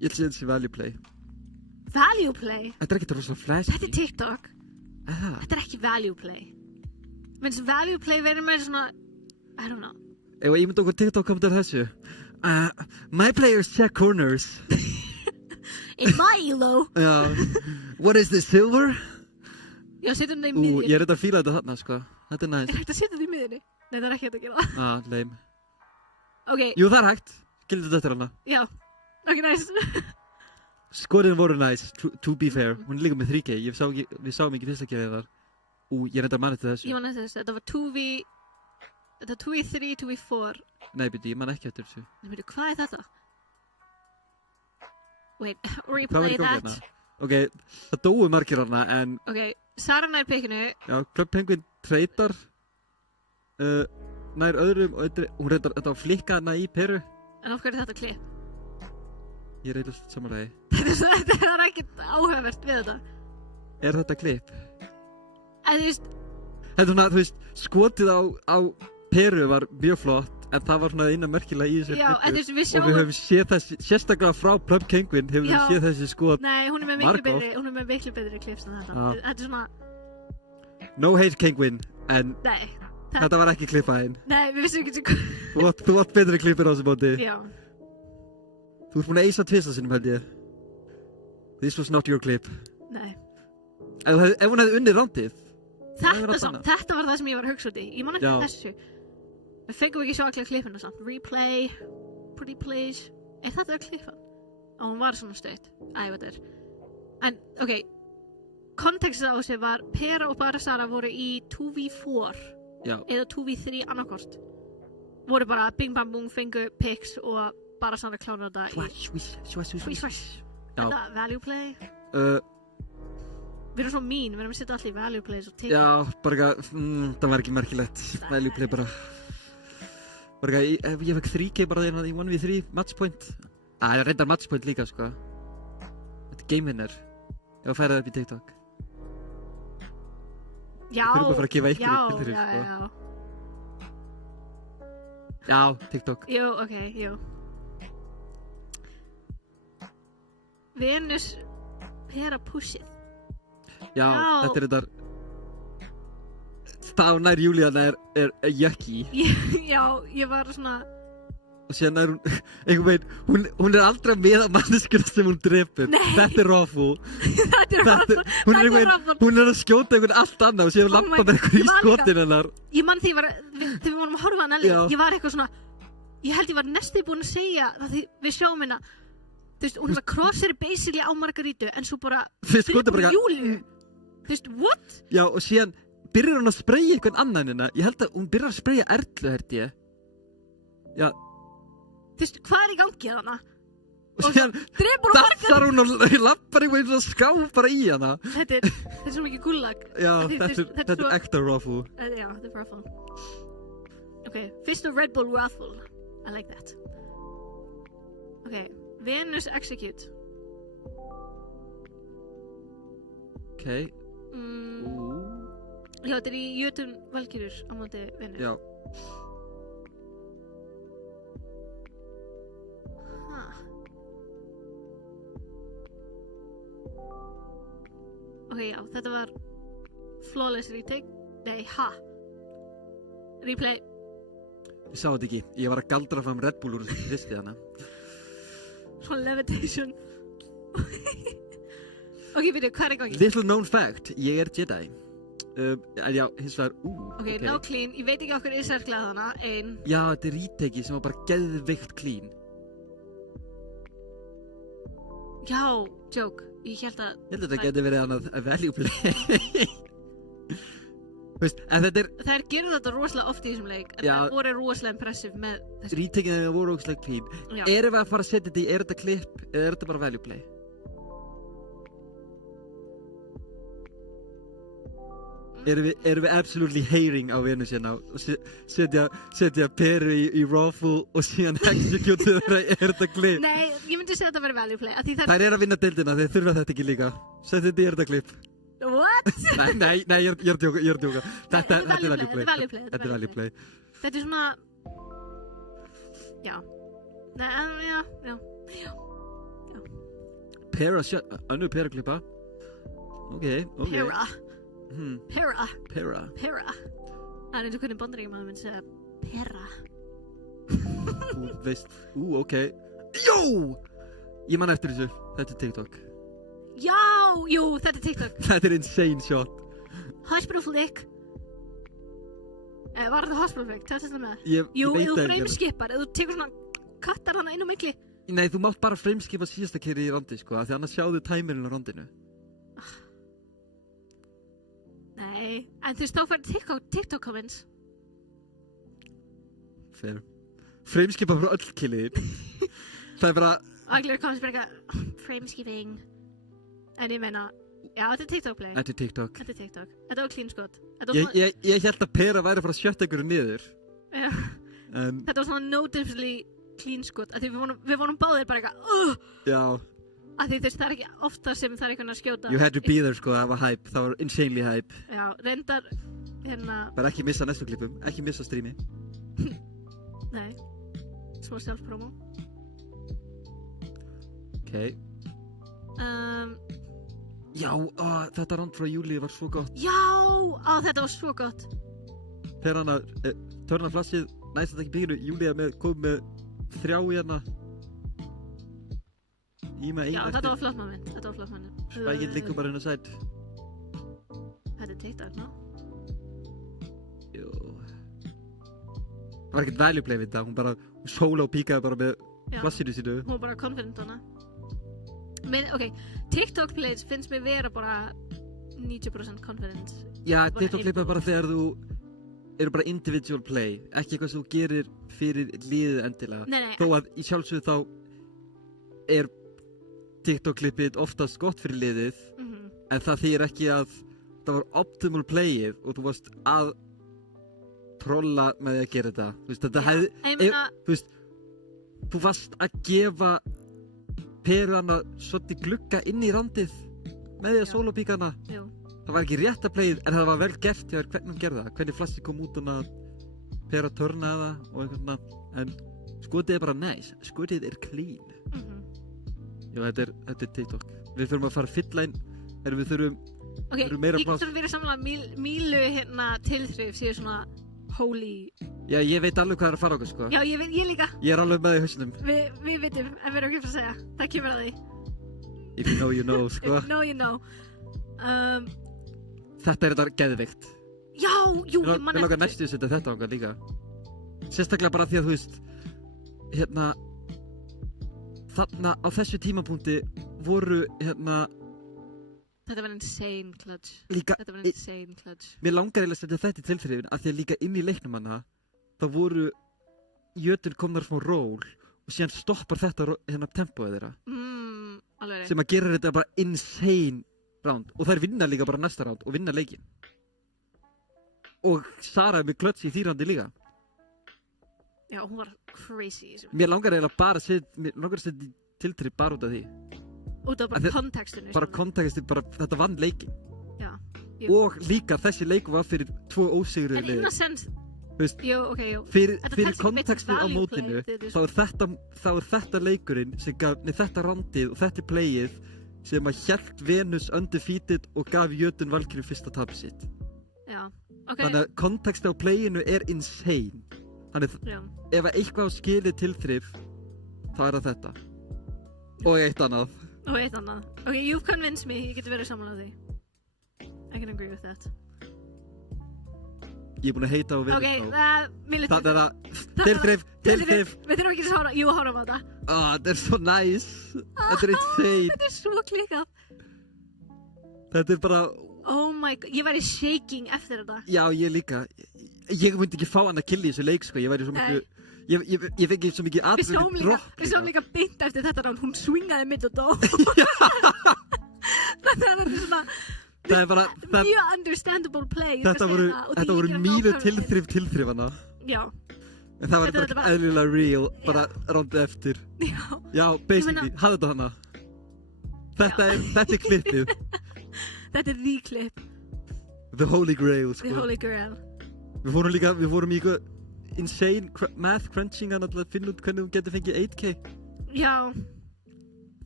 ég ætla að segja value play. Value play? Þetta er ekkert rosalega flashy. Þetta er TikTok. Þetta er ekki value play. Minnst value play verður með svona, I don't know. Ef ég myndi okkur TikTok kommentar þessu. My players check corners. In my elo. Já. What is this, silver? Já, setjum það í miðjunni. Ég er þetta að fíla þetta þarna, sko. Þetta er næst. Er þetta að setja það í miðjunni? Nei, það er ekki hægt að gera það. Lame. Ok. Jú, það er hægt. Gildi þetta eftir hana. Já. Ok, nice. Skorin voru nice, to be fair. Hún er líka með 3K. Við sáum ekki fyrsta kefið þar. Ég er enda mann eftir þessu. Ég man eftir þessu. Þetta var 2v... Þetta var 2v3, 2v4. Nei, beti, ég man ekki eftir þessu. Nei, beti, hvað er þetta? Wait, replay that. Ok, það dói margir hana, en... Ok, Sara nær pikkinu. Já, Club Penguin treytar. Nær öðrum, og hún reyndar þetta á flikka hana í peru. En af hverju er þetta klipp? Ég er eitthvað samanlega. Þetta er ekkert áhugavert við þetta. Er þetta klipp? Þú veist... Þetta er svona, þú veist, skotið á peru var mjög flott. En það var svona eina merkilega í þessu Já, en þú veist, við og sjáum við höfum séð þessi, sérstaklega frá Plum Penguin hefur við séð þessi skot Nei, hún er með miklu betri klips en þetta Þetta er svona No hate Penguin, en Nei þetta var ekki klippaðinn Nei, við vissum ekki Þú átt betri klippir á þessu móti Já Þú ert búin að eisa tvisa sinnum held ég This was not your clip Nei Ef hún hefði unnið rándið Þetta var það sem ég var að hugsa út í Ég man ekki þessu Við fengum ekki svaklega klippina samt Replay Pretty please þetta klippan? Og hún var svona stutt Æ, en, ok Kontekstið á þessu var Pera og Barasara voru í 2v4 eða 2v3 annarkort voru bara bing bang boom fengu picks og Barasara klára þetta Swish Þetta value play Við erum svo mín, við erum að setja allir í value plays og Já, bara það var ekki merkilegt Value play bara ég fekk 3K bara þeirna í 1v3 matchpoint Það er reyndar matchpoint líka, sko Þetta er game winner Ég var að færa það upp í TikTok Já, Við þurfum að fara að gefa ykkur Já, TikTok Jú, ok, jú Venus Pera pushið Já, þetta er þetta Stafnær Júlíana er yucky Já, ég var svona Og síðan er hún einhvern veginn hún er aldrei með að manneskjuna sem hún drepur Þetta er rafu Hún er að skjóta einhvern allt annað og síðan lampa með einhvern í skotin hennar Ég man því þegar við vorum að horfa á Nelly Ég var eitthvað svona Ég held ég var næstu búin að segja það því við sjáum hérna Þú veist, hún var crosseri basically á Margarítu en svo bara byrjar Júlíu Þú veist, what? Já, og síðan byrjar hún að spreyja einhvern annan hérna Ég held að hún byrjar að spreyja Erlu, held ég Já Þú veist, hvað er í gangi að hana? Og síðan dansar hún og lappar einhvern veginn ská bara í hana Þetta er svo mikið gullag Já, þetta er ekta raffle Já, þetta er raffle Ok, fyrst og Red Bull raffle I like that Ok, Venus execute Ok Já, þetta er í Jötun Valkyrjur á móti Venus Já Ok, já, þetta var flawless retake Nei, Replay Ég sá þetta ekki, ég var að galdra fram Red Bull úr hristi hana Svona levitation Ok, byrju, hvað er í gangi? Little known fact, ég er Jedi En já, hins vegar Ok, now clean, ég veit ekki okkur er sérglega þarna Já, þetta er retake sem var bara geðveikt clean Já, joke Ég held að þetta geti verið annað value play Veist, en þetta er Þær gerðu þetta rosalega oft í þessum leik en það voru rosalega impressive með þessu Retakingið voru rosalega clean Erum við að fara að setja þetta í, er þetta clip eða er þetta bara value play? Erum við absolutely hating á Venus hérna og setja Peru í raffle og síðan execute þeirra, er þetta clip? Nei, ég myndi segja þetta að vera value play Þær er að vinna deildina, þeir þurfa þetta ekki líka Setja þetta í, er þetta clip? What? Nei, ég er að djóka Þetta er value play Þetta er value play Þetta er svona Já Nei, já Pera, önnur Pera klippa Ok Pera Pera Það er eins og hvernig bandaríkjum að myndi segja Pera Þú veist, ok Jó Ég man eftir þessu, þetta er TikTok Já, jú, þetta er TikTok Þetta er insane shot Hospital flick Var þetta hospital flick, tætti þetta með Jú, ef þú frameskipar, ef þú tekur svona kattar hana inn á milli Nei, þú mátt bara frameskipa síðasta kerri í rondi, sko Því annars sjáðu timerinn á rondinu Nei, en þú veist þá fær TikTok comments Fair Frameskipa frá öll killiðin Það er bara Allir comments bara eitthvað Frameskipping En ég meina, já, þetta er TikTok play Þetta er TikTok Þetta var clean skot Ég held að Pera væri að fara að sjötta ykkur niður Já Þetta var svona noticeably clean skot Því við vorum báðir bara eitthvað Já Því það er ekki ofta sem það er einhvern að skjóta You had to be there, sko, það var hype Það var insanely hype Já, reyndar hérna Bara ekki missa næstu klippum, ekki missa streami Nei, smá self-promo. Ok. Já, þetta rand frá Júlíu var svo gott. Já, þetta var svo gott. Þegar hann að törna flassið, næst þetta ekki bygginu, Júlía kom með 3 hérna. Í með einu eftir. Já, þetta var flott moment. Spækinn liggur bara inn á sæt. Þetta er TikTok, ná? Jú. Það var ekkert value play við þetta, hún sóla og píkaði bara með flassinu sínu. Hún var bara confident hana. Men, ok, TikTok plays finnst mér vera bara 90% confidence. Já, TikTok play bara þegar þú eru bara individual play, ekki eitthvað sem þú gerir fyrir liðið endilega. Nei. Þó að í sjálfsögðu þá er TikTok-klippið oftast gott fyrir liðið, en það þýðir ekki að það var optimal playið og þú varst að trolla með því að gera þetta. Þú veist, þetta hefði, þú varst að gefa Peru hana svolítið glugga inn í randið með því að sólopíka hana. Jú. Það var ekki rétt að playið, en það var vel gert hjá þér hvernig hún gerði það. Hvernig flassi kom út og Peru að törna það og eitthvað svona. En skotið er bara nice. Skotið er clean. Já, þetta er TikTok. Við þurfum að fara að fylla inn. Við þurfum meira pláss. Ég þurfum verið samlega Mílu tilþrif séu svona holy. Já, ég veit alveg hvað er að fara okkur, sko. Já, ég líka. Ég er alveg með í hausnum. Við vitum, en við erum ekki fyrir að segja. Það kemur að því. If you know, you know, sko. If you know, you know. Þetta er þetta geðveikt. Já, jú, ég man eftir. Við langar næstu að setja þetta ánga líka. Sérstaklega bara því að þú veist, þarna á þessu tímapunkti voru, Þetta var insane clutch. Þetta var insane clutch. Mér langar eiginlega að setja þetta í tilþrifin af því að líka inn í leiknum hana þá voru jötur komnar frá ról og síðan stoppar þetta tempóið þeirra. Alveg. Sem að gera þetta bara insane round og þær vinna líka bara næsta round og vinna leikinn. Og Sara er með clutch í því roundi líka. Já, hún var crazy. Mér langar eiginlega bara að setja í tilþrif bara út af því. Út af bara kontekstinu. Bara kontekstinu, þetta vann leikin. Já. Og líka þessi leiku var fyrir 2 ósigruðu liðið. En in a sense, jú. Fyrir kontekstinu á mótinu, þá er þetta leikurinn sem gaf, þetta randið og þetta playið sem að hélt Venus undefeated og gaf Jötun Valkyrie fyrsta tapið sitt. Já, ok. Þannig að kontekstinu á playinu er insane. Þannig ef eitthvað á skilið tilþrif, þá er það þetta. Og eitt annað. Ok, you've convinced me. Ég geti verið saman á því. I can agree with that. Ég er búin að heita á Venus þá. Það er að tilþrif. Við þurfum ekki að sára. Jú, hárum á þetta. Þetta er svo nice. Þetta er insane. Þetta er svo klikkað. Þetta er bara... Oh my god, ég væri shaking eftir þetta. Já, ég líka. Ég myndi ekki fá hann að killa í þessu leik, sko. Ég væri svo miklu... Ég fekk ekki svo mikið aðröðið drokk. Við sáum líka beint eftir þetta rán, hún swingaði mitt og dó. Þetta er svona mjög understandable play. Þetta voru Mílu tilþrifana. Já. En það var bara eðlilega real, bara rándið eftir. Já, basically, hafðu þetta hana. Þetta er klippið. Þetta er the clip. The holy grail, sko. The holy grail. Við fórum í eitthvað insane math crunching að finna út hvernig þú getur fengið 8K. Já.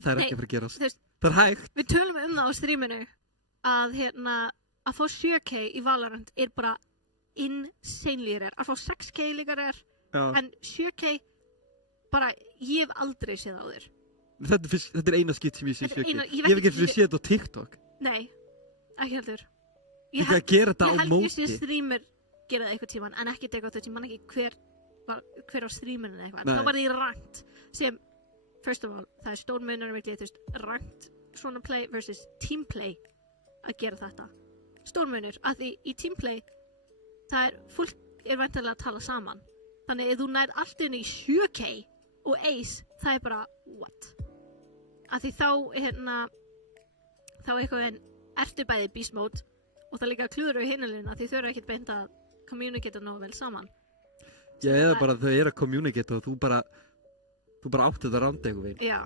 Það er ekki að fara að gerast. Það er hægt. Við tölum það á streaminu að að fá 7K í Valorant er bara insanely rare. Að fá 6K líka rare. En 7K bara, ég hef aldrei séð á þér. Þetta er eina skitt sem ég sé 7K. Ég hef ekki séð þetta á TikTok. Nei, ekki heldur. Ég held ég sé streamer gera það eitthvað tíman, en ekki teka á þetta, ég man ekki hver á streaminu eða eitthvað. Þá var því rangt sem, first of all, það er stór munur mikið, þú veist, rangt svona play versus teamplay að gera þetta. Stór munur, að því í teamplay fólk er væntanlega að tala saman. Þannig ef þú nær allt inn í 7K og ace, það er bara, what? Að því þá eitthvað ertu bæði beast mode og það líka klúður á hinalina, því þau eru ekkert beint að communicate nógu vel saman. Já, eða bara þau eru að communicate og þú bara átti þetta rándi eitthvað veginn. Já,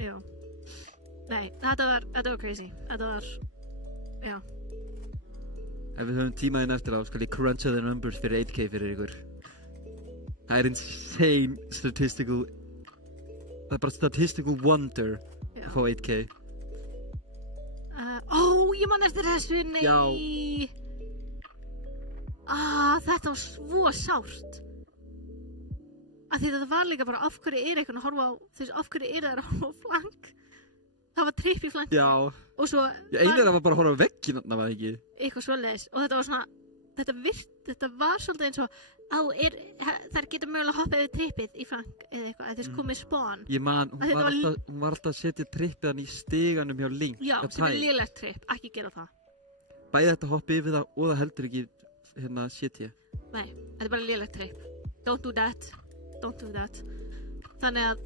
já. Nei, þetta var crazy. Þetta var, já. Ef við höfum tímaðinn eftir á, skal ég cruncha the numbers fyrir 8K fyrir ykkur. Það insane statistical Það bara statistical wonder að fá 8K ég man eftir þessu, nei Já. Þetta var svo sárt af því þetta var líka bara af hverju eitthvað að horfa á af hverju það að horfa á flank það var tripp í flank Já og svo Einir var bara að horfa á vegginn þarna var ekki eitthvað svoleiðis og þetta var svona þetta var svolítið eins og þær geta mögulega að hoppa yfir trippið í flank eða eitthvað, þess komið spawn Ég man, hún var alltaf að setja trippið hann í stiganum hjá Link Já, sem lélegt tripp, ekki gera það Bæði þetta hoppa yfir það og það heldur ekki CT Nei, þetta bara lélegt tripp Don't do that Þannig að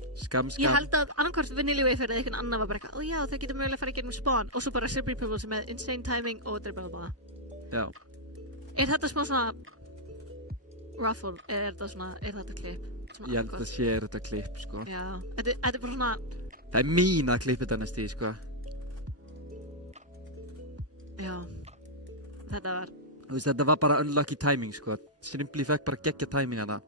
ég held að annarkvort Vanilla Wayfair eða eitthvað annar var bara eitthvað já, þau geta mögulega að fara í gegnum spawn og svo bara Slippery Pebble sem er insane timing og drepa það bara Já þetta smá svona ruffle, er þetta klipp? Ég held að sé þetta klipp, sko Já, þetta er bara svona Það er mín að klippa þetta næst í, sko Já, þetta var Þú veist, þetta var bara unlucky timing, sko Simply fekk bara geggja timing hana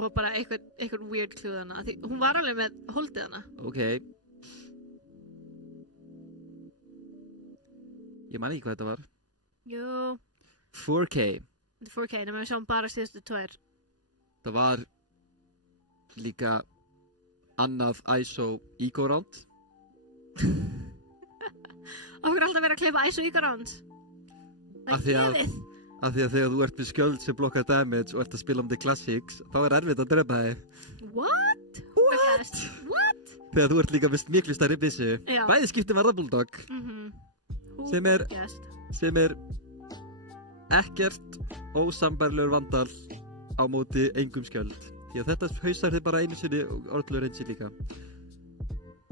og bara eitthvað weird klúð hana því hún var alveg með holdið hana Ok Ég man ekki hvað þetta var Jú 4K Þetta er 4K, nema við sjáum bara síðustu 2 Það var líka annað ISO Eco Round Okkur er alltaf verið að klippa ISO Eco Round Það er gefið Af því að þegar þú ert með skjöld sem blokkar damage og ert að spila The Classics þá er erfitt að drepa þig What? Þegar þú ert líka með miklu stærri byssu Já. Bæði skipti varða Bulldog sem er ekkert ósambærlegur vandal á móti engum skjöld því að þetta hausar þið bara einu sinni og orðlur einsi líka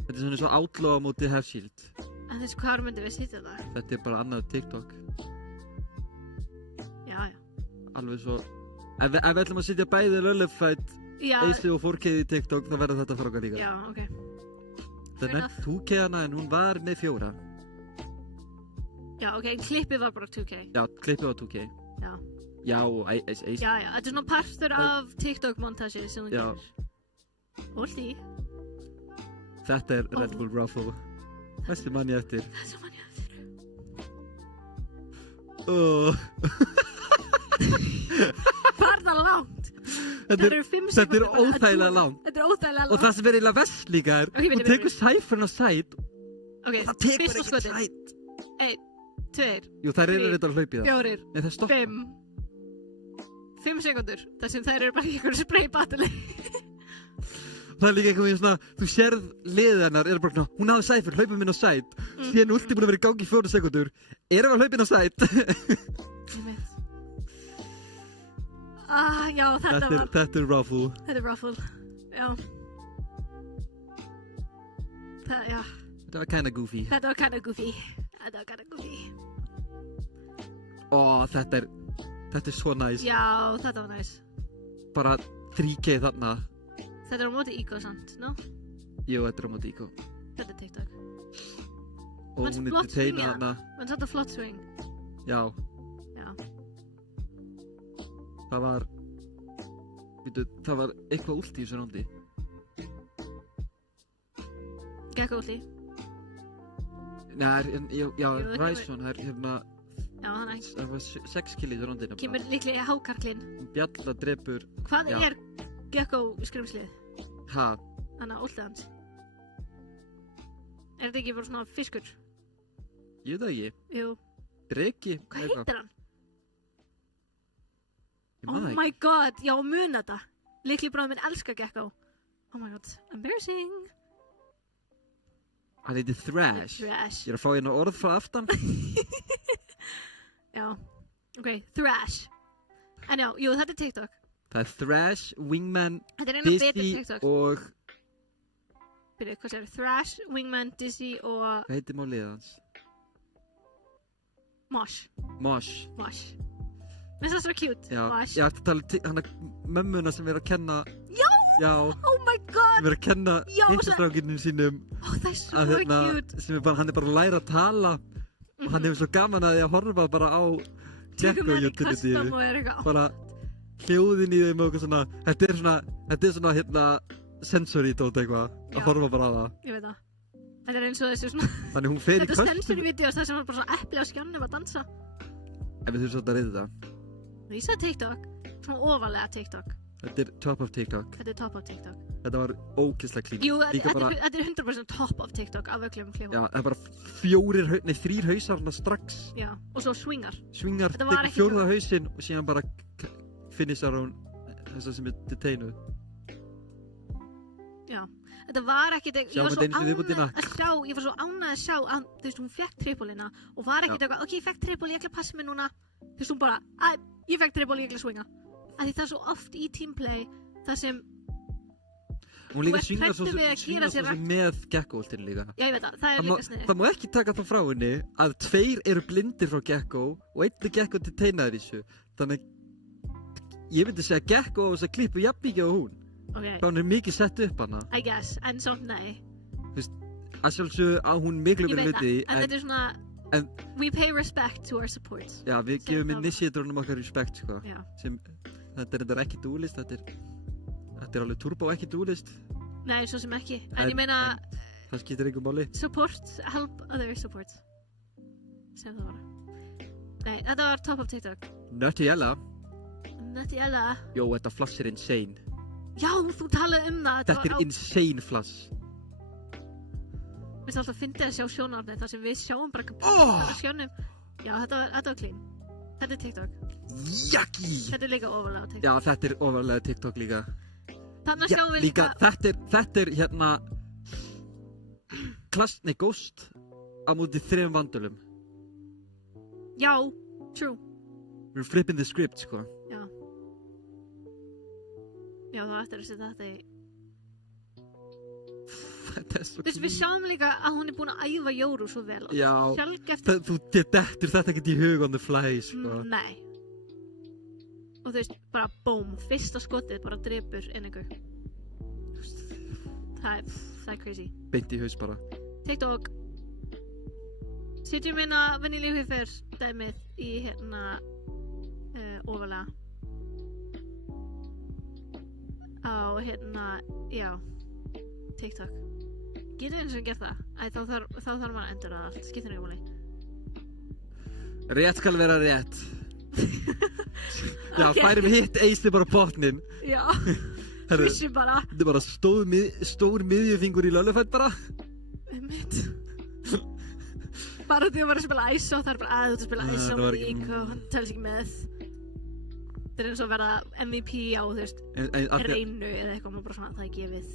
Þetta er svona svo outlaw á móti Half Shield En þessu hvað myndum við sýta það? Þetta er bara annað TikTok Já Alveg svo Ef við ætlum að sitja bæði Lullified AC og 4K í TikTok þá verður þetta fara okkar líka Já, ok Það er nefnt 2K hana en hún var með 4 Já, ok, klippið var bara 2K Já, klippið var 2K Já Já, og AC Já, þetta er svona partur af TikTok montage sem þú gerir Holdi Þetta er Red Bull Ruffle Þessi mann ég eftir Hvað er það langt? Þetta eru 5 sekúndur Þetta er óþægilega langt Og það sem er eiginlega verst líka er hún tekur sæfurinn á sæt og það tekur ekki sæt 1, 2 Jú, þær eru þetta að hlaupi það 4, 5 sekúndur þar sem þær eru bara í einhverju spray battle Það er líka eitthvað svona þú sérð liðið hennar er bara hún hafði sæfur, hlaupum inn á sæt síðan ulti búin að vera í gangi í 4 sekúndur erum við að hlaupa inn á sæt Já, þetta er Ruffle Þetta er Ruffle, já Þetta var kinda goofy Ó, þetta er svo næs Já, þetta var næs Bara 3K þarna Þetta er á móti Eco samt, no? Jú, þetta er á móti Eco Þetta er TikTok Og hún er teina þarna Menn þetta er flott swing Já Það var eitthvað últ í þessu rándi Gekk úti Nei, já, Ryson, það er hérna Já, hann ekki Það var 6 kill í þessu rándi Kemur líklega hákarlinn Bjalla drepur Hvað er Gekko skrimslið? Ha? Þannig að úldið hans Er þetta ekki bara svona fiskur? Ég veit það ekki Jú Dreki Hvað heitir hann? Oh my god, já, mun þetta Likli bráður minn elskar Gekko Oh my god, embarrassing Hann heitir Thrash Ég er að fá hérna orð frá aftan Já, ok, Thrash En já, jú, þetta er TikTok Það er Thrash, Wingman, Dizzy og Byrju, hvað sér? Thrash, Wingman, Dizzy og Hvað heitir málið hans? Mosh Mér finnst það svo cute Já, ég ætti að tala hana mömmuna sem er að kenna Já, oh my god sem er að kenna einhverstrákinu sínum það er svo cute sem er bara, hann er bara að læra að tala og hann hefur svo gaman að því að horfa bara á Gekko utility bara hljóðin í þeim og eitthvað svona. Þetta er svona hérna sensory dót eitthvað, að horfa bara á það. Ég veit það. Þetta er eins og þessi svona... Þannig hún fer í Þetta sensory-vídeós þar sem var bara svona epli á skjánum að dansa. En við þurfum svolítið að reyða það. Ég sagði TikTok, svona ofalega TikTok. Þetta er top of TikTok. Þetta er top of TikTok. Þetta var ógeðslega clean. Jú, þetta er 100% top of TikTok af öllum klifum. Já, það er bara 3 hausar hana strax. Já, og svo swingar. Swingar, tekur 4. hausinn og síðan bara finishar hún þess að sem er detainuð. Já, þetta var ekkert ég var svo ánægð að sjá að þú veist, hún fekk trippulina og var ekkert eitthvað, ok, ég fekk trippul, ég ætla að passa mig núna. Þú veist, hún bara, ég fekk trippul, ég ætla að swinga. Af því það er svo oft í teamplay það sem hún líka swingar svo sem með Gekko-ultinu líka. Já, ég veit það, það er líka sniðið. Það má ekki taka það frá henni að 2 eru blindir frá Gekko og 1 er Gekko detainaður í þessu. Þannig ég myndi segja að Gekko á þess að klippu jafn mikið á hún. Okay. Það er mikið sett upp hana. I guess, en samt nei. Þú veist, að sjálfsögðu á hún miklu meira hluti. En þetta er svona, we pay respect to our supports. Já, við gefum initiatorunum okkar respect, sko. Já. Þetta er ekki duelist, þetta er alveg turbo ekki duelist. Nei, svo sem ekki. En ég meina... Það skiptir einhver máli. Support, help other support. Sem það var. Nei, þetta var top of TikTok. Nutty Ella. Jó, þetta flash er insane. Já, þú talaði það. Þetta er insane flash. Mér finnst alltaf að fyndi að sjá sjónarfnið þar sem við sjáum bara sjónum. Já, þetta var clean. Þetta er TikTok. Jaki! Þetta er líka ofarlega TikTok. Já, þetta er ofarlega TikTok líka. Þannig að sjáum við líka... Þetta er hérna... Ghost á móti 3 vandölum. Já, true. We're flipping the script, sko. Já. Já, þá eftir að setja þetta í... Þetta er svo clean. Við sjáum líka að hún er búin að æfa Jóru svo vel. Já, þú dettur þetta ekki í hug on the fly, sko. Nei. Og þú veist, bara boom, fyrsta skotið bara drepur einhver. Það er crazy. Beint í haus bara. TikTok. Setjum hérna venjuleg hufur dæmið í hérna ofalega. Á hérna, já, TikTok. Getur eins og gert það? Þá þarf maður að endur að allt, skiptir ekki máli. Rétt skal vera rétt. Já, okay. Færum hitt eisli bara botnin. Já, frissi bara. Þetta er bara stór miðjufingur í löllufætt bara. Bara því að vera að spila ISO, það er bara þú ert að spila ISO lík og hann telst ekki með. Þetta er eins og að vera MVP á, þú veist, reynu eða eitthvað, maður bara svona, það er gefið.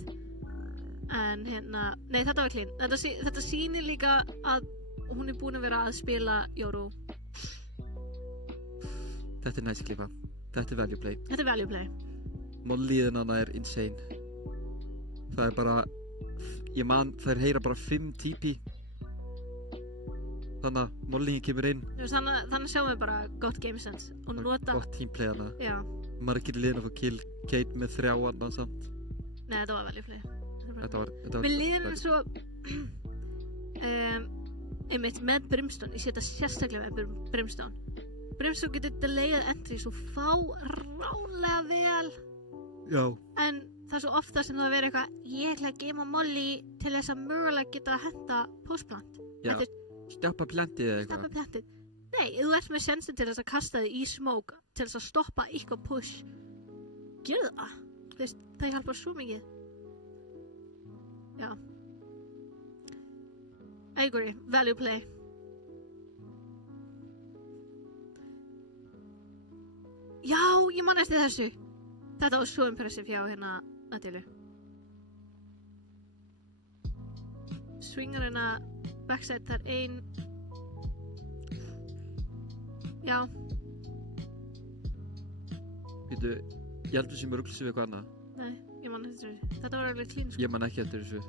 En hérna, nei, þetta var clean. Þetta sýnir líka að hún er búin að vera að spila Jóru. Þetta er nice klipa. Þetta er value play. Þetta er value play. Molliðin hana er insane. Það er bara, ég man, þær heyra bara 5 TP. Þannig að Molliðin kemur inn. Þannig sjáum við bara gott game sense. Og nota... Gott teamplay hana. Já. Margir liðin að fá kill Kate með 3 annan samt. Nei, þetta var value play. Þetta var við liðum svo... einmitt með Brimstone. Ég sé þetta sérstaklega með Brimstone. Brimstone getur delayað entry svo fáránlega vel. Já. En það er svo ofta sem það verður eitthvað ég ætla að geima Molly til þess að mögulega geta að henda postplant. Já, stoppa plantið eða eitthvað. Stoppa plantið. Nei, ef þú ert með sensi til þess að kasta þig í smoke til þess að stoppa eitthvað push, gerðu það. Þú veist, það hjálpar svo mikið. Já. I agree. Value play. Já, ég man eftir þessu. Þetta var svo impressive hjá hérna Nadilu. Swingar hérna backside þar ein. Já. Býtu, ég heldur sem rugglis við eitthvað annað. Nei, ég man eftir þessu. Þetta var alveg clean sko. Ég man ekki eftir þessu.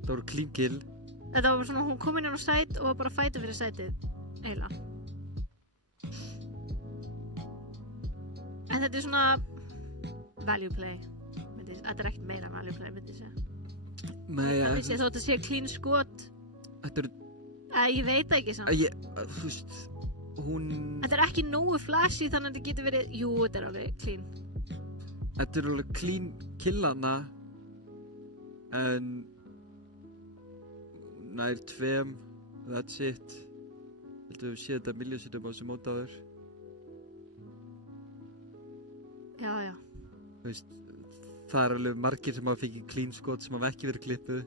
Það voru clean kill. Þetta var svona, hún kom inn á site og var bara að fæta fyrir siteið. Eiginlega. En þetta er svona value play. Þetta er ekkert meira value play, myndi ég segja. Nei, það vissi þótt að sé clean skot. Þetta er... Ég veit ekki samt. Þú veist... Þetta ekki nógu flashy þannig að þetta getur verið, jú, þetta alveg clean. Þetta alveg clean killana, en nær 2, that's it. Heldur við séð þetta miljónsinnum á þessu móti áður. Já. Þú veist, það alveg margir sem hafa fengið clean skot sem hafa ekki verið klippuð.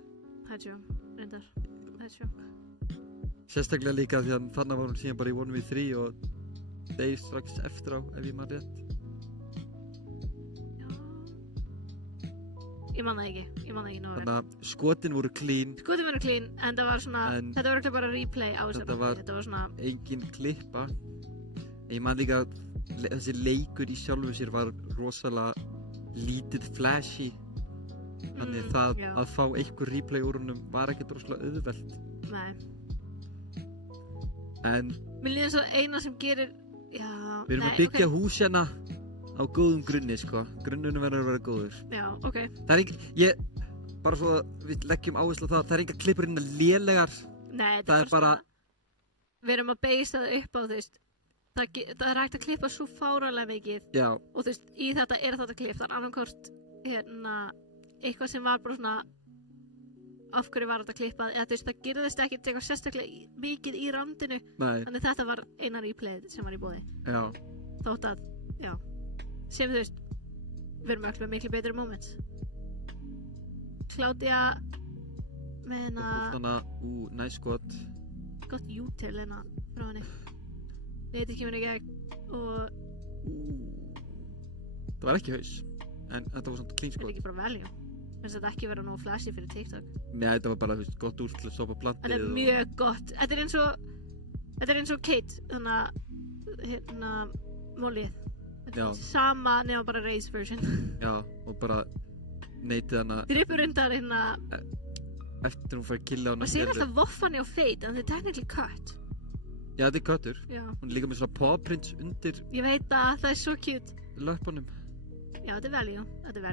Það er sjokk, reyndar. Það er sjokk. Sérstaklega líka því að þannig var hún síðan bara í 1v3 og deyr strax eftir á, ef ég man rétt. Já. Ég man það ekki nógu vel. Þannig að skotin voru clean, en það var svona, þetta var ekki bara replay á þessu. Þetta var svona engin klippa. Ég man líka að þessi leikur í sjálfu sér var rosalega lítið flashy. Þannig það að fá einhver replay úr honum var ekkert rosalega auðvelt. Nei. En mér líður svo eina sem gerir, já. Við erum að byggja hús hérna á góðum grunni, sko. Grunnurinn verður að vera góður. Já, ok. Það er ekki, bara svo að við leggjum áherslu á það er enga klippur innan lélegar. Nei, það er bara við erum að beisa það upp á, þú veist. Það er hægt að klippa svo fáránlega mikið. Já. Og þú veist, í þetta þetta klipp, það er annarkort, eitthvað sem var bara svona af hverju var þetta klippað, eða þú veist, það gerðist ekki eitthvað sérstaklega mikið í randinu. Nei. Þannig þetta var eina replayið sem var í boði. Já. Þótt að, já, sem þú veist, við erum öll með miklu betri moments. Claudia með nice skot. Gott jútil frá henni. Leiti kemur í gegn og það var ekki haus, en þetta var svona clean skot. Það er ekki bara value. Finnst þetta ekki vera nógu flashy fyrir TikTok? Nei, þetta var bara, þú veist, gott úr til að stoppa plantið. Þetta er mjög gott. Þetta er eins og Kate, þannig að mólið. Já. Sama nema bara race version. Já, og bara neitið hana. Drippur undan eftir hún fær killa á hana. Maður sér alltaf voffani á feit, en þetta er technically cut. Já, þetta er cuttur. Já. Hún er líka með svona paw prints undir. Ég veit að það er svo cute. Löpunum. Já, þetta er value.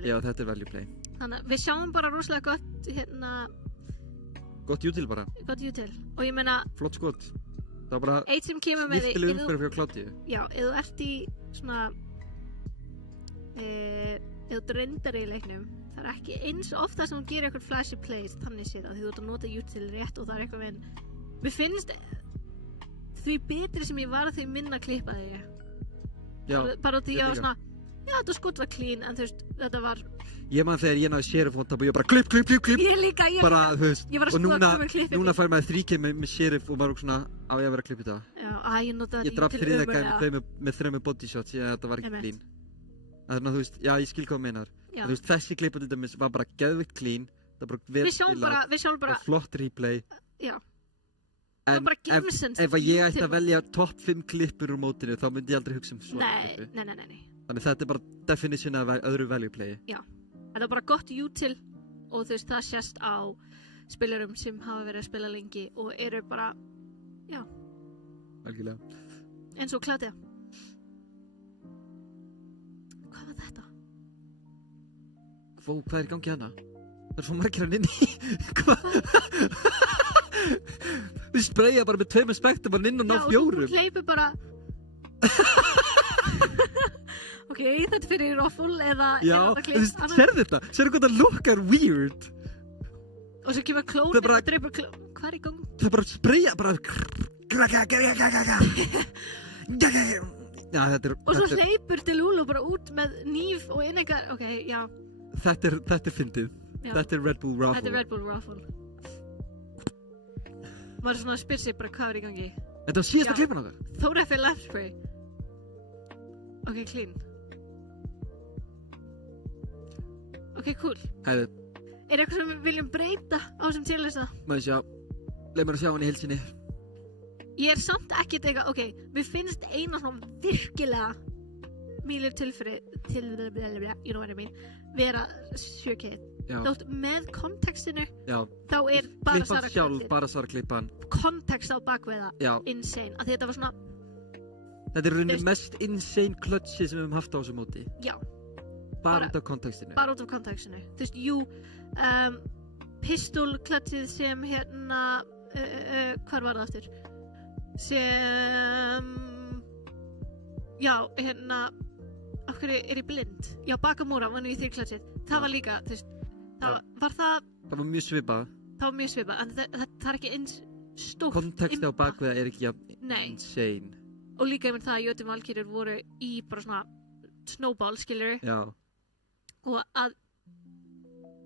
Já, þetta er value play. Þannig að við sjáum bara rosalega gott gott jútil bara. Gott jútil. Og ég meina flott skot. Það var bara eitt sem kemur með því snirtileg umhverfi frá Claudiu. Já, ef þú ert í svona ef þú drendar í leiknum, það er ekki eins ofta sem þú gerir eitthvað flashy plays þannig séð að þú ert að nota jútil rétt og það er eitthvað mér finnst því betri sem ég var því minna klippaði ég. Já. Bara út í ég var svona já, þetta skot var clean, en þú veist, þetta var ég man þegar ég náði sheriff og ég bara klipp ég líka bara, þú veist, ég var að skoða hvað með klippið núna fær maður þríkið með sheriff og maður svona á ég að vera að klippa þetta. Já, ég notaði ég draf þriðja með 3 body shots, þetta var ekki clean. Þannig að þú veist, já, ég skil hvað þú meinar. Þú veist, þessi klippa til dæmis var bara geðvikt clean, það var bara við sjáum bara og flott replay. Já. En ef ég ætti að velja top 5 klippur úr mótinu, þá myndi ég aldrei hugsa svona klippu. Nei. Þannig þetta er bara definition af öðru value playi. Já, þetta er bara gott jútil og þú veist, það sést á spilurum sem hafa verið að spila lengi og eru bara, já. Algjörlega. Eins og Claudia. Hvað var þetta? Hvað er í gangi hana? Það er svo margir hann inni. Hvað? Við spreyja bara með 2 spektum hann inn og ná 4. Já, og þú hleypur bara ok, þetta fyrir Ruffle eða já, sérðu þetta? Sérðu hvað það lukkar weird? Og svo kemur klónið og dreipur hvað er í gang? Það er bara spreyja bara já, þetta er og svo hleypur Delulu bara út með hníf og innengar, ok, já þetta er fyndið. Þetta er Red Bull Ruffle. Þetta er Red Bull Ruffle. Maður svona spyr sig bara hvað er í gangi. Þetta var síðasta klippun okkar. Þóra fyrir left spray. Ok, clean. Ok, cool. Hæðu. Er eitthvað sem við viljum breyta á þessum tillista? Maður sjá. Leif mér að sjá hann í heilsinni. Ég er samt ekkert eitthvað, ok, mér finnst eina svona virkilega mýlir tilfyrir, you know what I mean, vera sjökið. Þótt með kontekstinu, þá er bara Sara sjálf, bara Sara klippan. Kontekst á bakveða, insane. Að þetta var svona þetta er rauninni mest insane klötsi sem við höfum haft á þessu móti. Já. Bara út af kontekstinu. Bara út af kontekstinu. Þú veist, jú, pistol klötsið sem hvar var það aftur? Sem já, af hverju er ég blind? Já, Bakamura vann í þrjúklassið. Það var líka, þú veist, það var mjög svipað. Það var mjög svipað, en það er ekki eins stórt konteksti á bakvið er ekki insane. Og líka einmitt það að Jötunn Valkyrjur voru í bara svona snowball, skilur. Já. Og að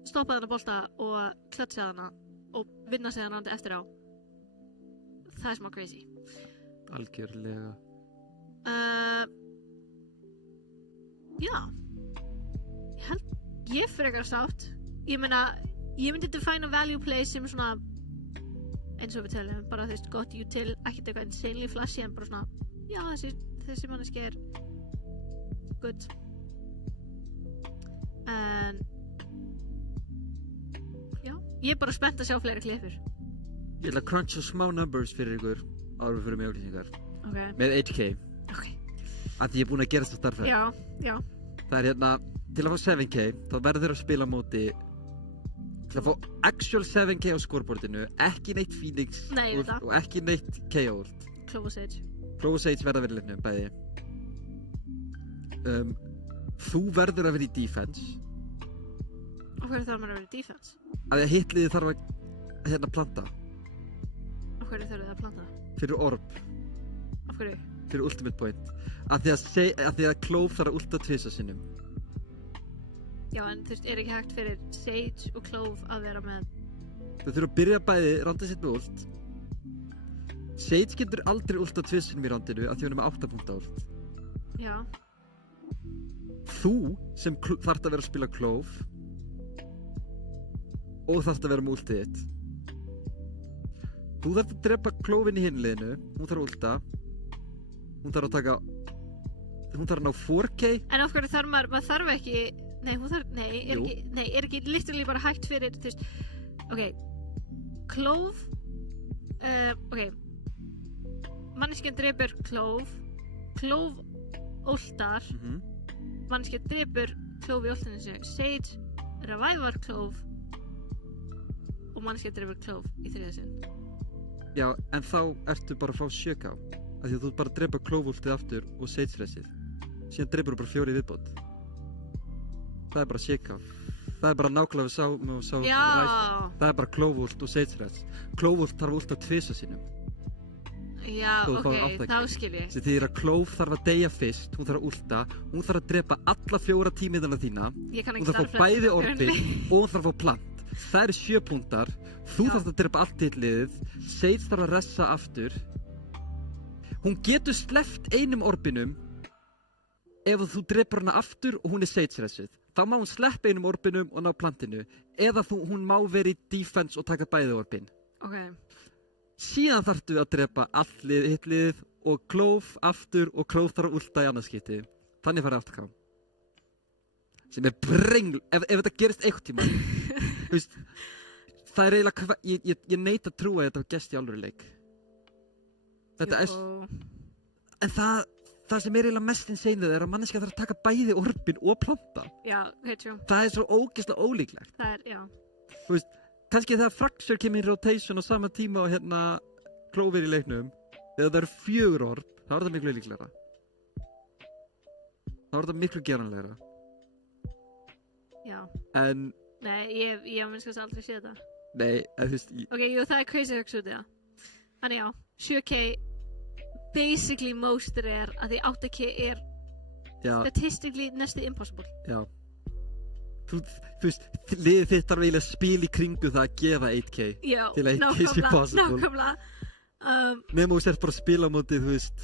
stoppa þarna bolta og klötsa þarna og vinna sig þarna eftir á. Það er smá crazy. Algjörlega. Já. Ég frekar sátt. Ég meina, ég myndi define value play sem svona eins og við tölum, bara þú veist, gott util, ekkert eitthvað insanely flashy, en bara svona, já, þessi manneski er good. En já, ég er bara spennt að sjá fleiri klippur. Ég ætla að cruncha smá numbers fyrir ykkur áður fyrir mig auglýsingar. Ok. Með 8K. Ok. Af því ég er búinn að gera þetta starfæð. Já. Það er hérna, til að fá 7K, þá verður þeir að spila á móti til að fá actual 7K á scoreboardinu, ekki neitt Phoenix og ekki neitt KO-ult. Clove og Sage. Clove og Sage verða að vera í leiknum, bæði. Þú verður að vera í defense. Og hverju þarf maður að vera í defense? Að hitliði þarf að hérna planta. Og hverju þarf það að planta? Fyrir orb. Af hverju? Fyrir ultimate point. Af því að Clove þarf að ulta tvisa sinnum. Já, en þú veist, er ekki hægt fyrir Sage og Clove að vera með? Þau þurfa að byrja bæði rándið sitt með ult. Sage getur aldrei ulta tvisinum í rándinu af því hún er með 8 punkta ult. Já. Þú sem þarft að vera að spila Clove og þarft að vera með ultið þitt. Þú þarft að drepa Clove inn í hinliðinu, hún þarf að ulta. Hún þarf að ná 4K. En af hverju þarf maður þarf ekki. Er ekki literally bara hægt fyrir, þú veist, Clove, manneskjan drepur Clove ultar, manneskjan drepur Clove í ultinu sinu, Sage revivar Clove og manneskjan drepur Clove í þriðja sinn. Já, en þá ertu bara að fá 7K, af því að þú bara drepa Clove ultið aftur og Sage resið, síðan drepur þú bara 4 í viðbót. Það er bara shake-off. Það er bara nákvæmlega við sá ræsta. Það er bara Clove ult og Sage res. Clove ult þarf að ulta tvisa sinnum. Já, ok, þá skil ég. Því að Clove þarf að deyja fyrst, hún þarf að ulta, hún þarf að drepa alla 4 tímiðana þína, hún þarf að fá bæði orbi og hún þarf að fá plant. Það eru 7 punktar, þú þarf að drepa allt þitt liðið, Sage þarf að ressa aftur. Hún getur sleppt einum orbinum ef þú drepur hana aftur og hún er Sage resið. Þá má hún sleppa einum orbinum og ná plantinu, eða hún má vera í defense og taka bæði orbin. Ok. Síðan þarftu að drepa allt hitt liðið og Clove aftur og Clove þarf að ulta í annarskipti. Þannig farið aftur ká. Sem er brengl, ef þetta gerist einhvern tíma. Þú veist, það er eiginlega, ég neita að trúa að þetta var gest í alvöru leik. Þetta er, en það sem er eiginlega mest insane er að manneskja þarf að taka bæði orbin og planta. Já, true. Það er svo ógeðslega ólíklegt. Það er, já. Þú veist, kannski þegar Fracture kemur í rotation á sama tíma og hérna Clove í leiknum, þegar það eru 4 orb, þá er það miklu líklegra. Þá er það miklu geranlegra. Já. En nei, ég minnst kannski aldrei séð þetta. Nei, þú veist Ok, jú, það er crazy högst út í það. Þannig já, 7K basically most rare að því 8K er statistically next to impossible. Já. Þú veist, liðið þitt þarf eiginlega að spila í kringu það að gefa 8K. Já, til að 8K sé possible. nákvæmlega. Nefnum þú sért bara að spila á móti, þú veist,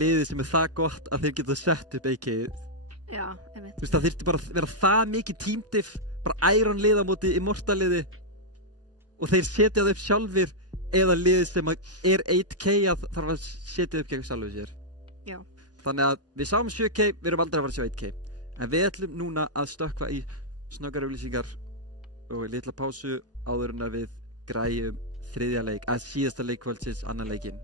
liðið sem er það gott að þeir geta sett upp 8K-ið. Já, einmitt. Þú veist, það þyrfti bara að vera það mikið teamdiff, bara Iron lið á móti Immortal liði og þeir setja það upp sjálfir eða liðið sem er 8K að þarf að setja upp gegn sjálfur sér. Já. Þannig að við sáum 7K, við erum aldrei að fara að sjá 8K. En við ætlum núna að stökkva í snöggar auglýsingar og litla pásu áður en að við græjum þriðja leik, að síðasta leikkvöldsins annan leikinn.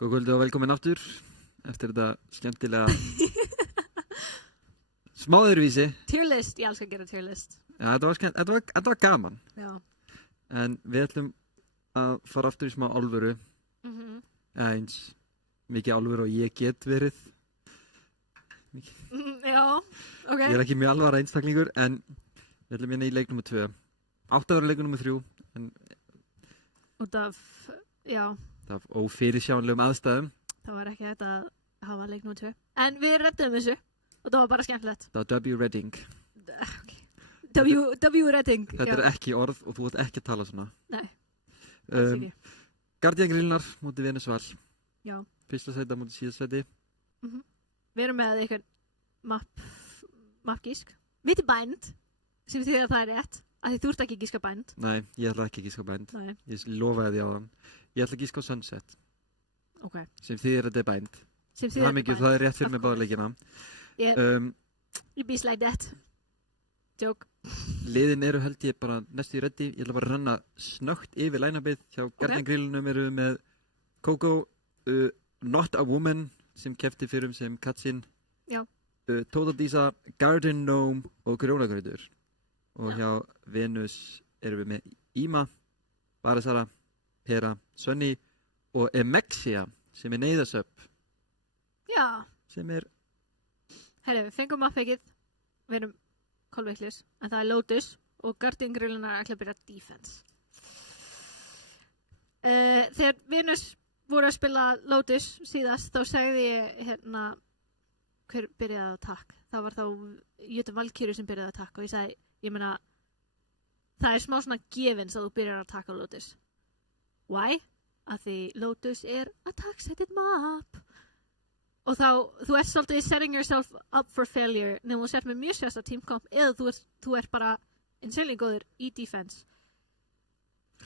Góð kvöldi og velkomin aftur eftir þetta skemmtilega smá öðruvísi. Tierlist, ég elska að gera tierlist. Já, þetta var gaman. Já. En við ætlum að fara aftur í smá álfuru. Eins mikið álfuru og ég get verið. Já, ok. Ég er ekki mjög alvara einstaklingur, en við ætlum hérna í leik nr. 2. Átti að vera leikur nr. 3, en út af, já. af ófyrirsjáanlegum aðstæðum. Það var ekki hægt að hafa leik nr. 2. En við reddum þessu og það var bara skemmtilegt. Það var W. Redding. Okay. W. Redding. Þetta er ekki orð og þú ert ekki að tala svona. Nei, alls ekki. Guardian Grillnar móti Venus Val. Já. Fyrsta sæti móti síðasta sæti. Við erum með eitthvað map-gísk. Viti bænd, sem þýðir að það er rétt. Af því þú ert ekki að gíska bænd. Nei, ég ætla ekki að gíska bænd. Nei. Ég lofaði því á þann. Ég ætla að gíska á Sunset. Ok. Sem þýðir að þetta er bænd. Sem þýðir að þetta er bænd. Það er rétt fyrir mig báða leikina. You beast like that. Joke. Liðin eru held ég bara næstu í reddi. Ég ætla bara að renna snögt yfir line-upið. Hjá Guardian Grillunum eru við með Coco, Not a Woman sem kefti fyrir sem Katsin. Já. Total Disa, Garden Gnome og Grjónagrautur. Og hjá Venus erum við með Íma, Barisara, Pera, Sunny og Emexia sem neyðasöp. Já. Sem Herri, við fengum mappveikið, við erum kolveiklis, en það Lotus og Guardian Grillina ætla að byrja defense. Þegar Venus voru að spila Lotus síðast, þá sagði ég hver byrjaði að takk. Það var þá Jötu Valkyrie sem byrjaði að takk og ég sagði, ég meina, það er smá svona gefins að þú byrjar að takka Lotus. Why? Að því Lotus attack-setted map. Og þá, þú ert svolítið setting yourself up for failure nefnum þú sett með mjög sérsta teamkomp eða þú ert bara insanely góður í defense.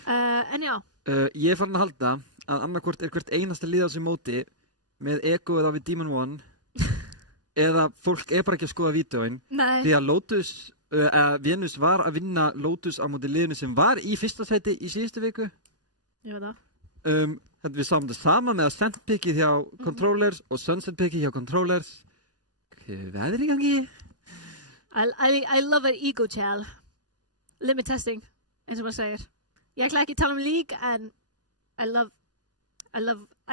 En já. Ég er farin að halda að annarkvort hvert einasta lið á þessu móti með egoið á við Demon One eða fólk bara ekki að skoða vídeóin. Nei. Því að Venus var að vinna Lotus á móti liðinu sem var í fyrsta sæti í síðustu viku. Já, það. Við sáum þetta saman með Ascent pickið hjá Controllers og Sunset pickið hjá Controllers. Hvað í gangi? I love an ego chal. Limit testing, eins og maður segir. Ég ætla ekki að tala League, en I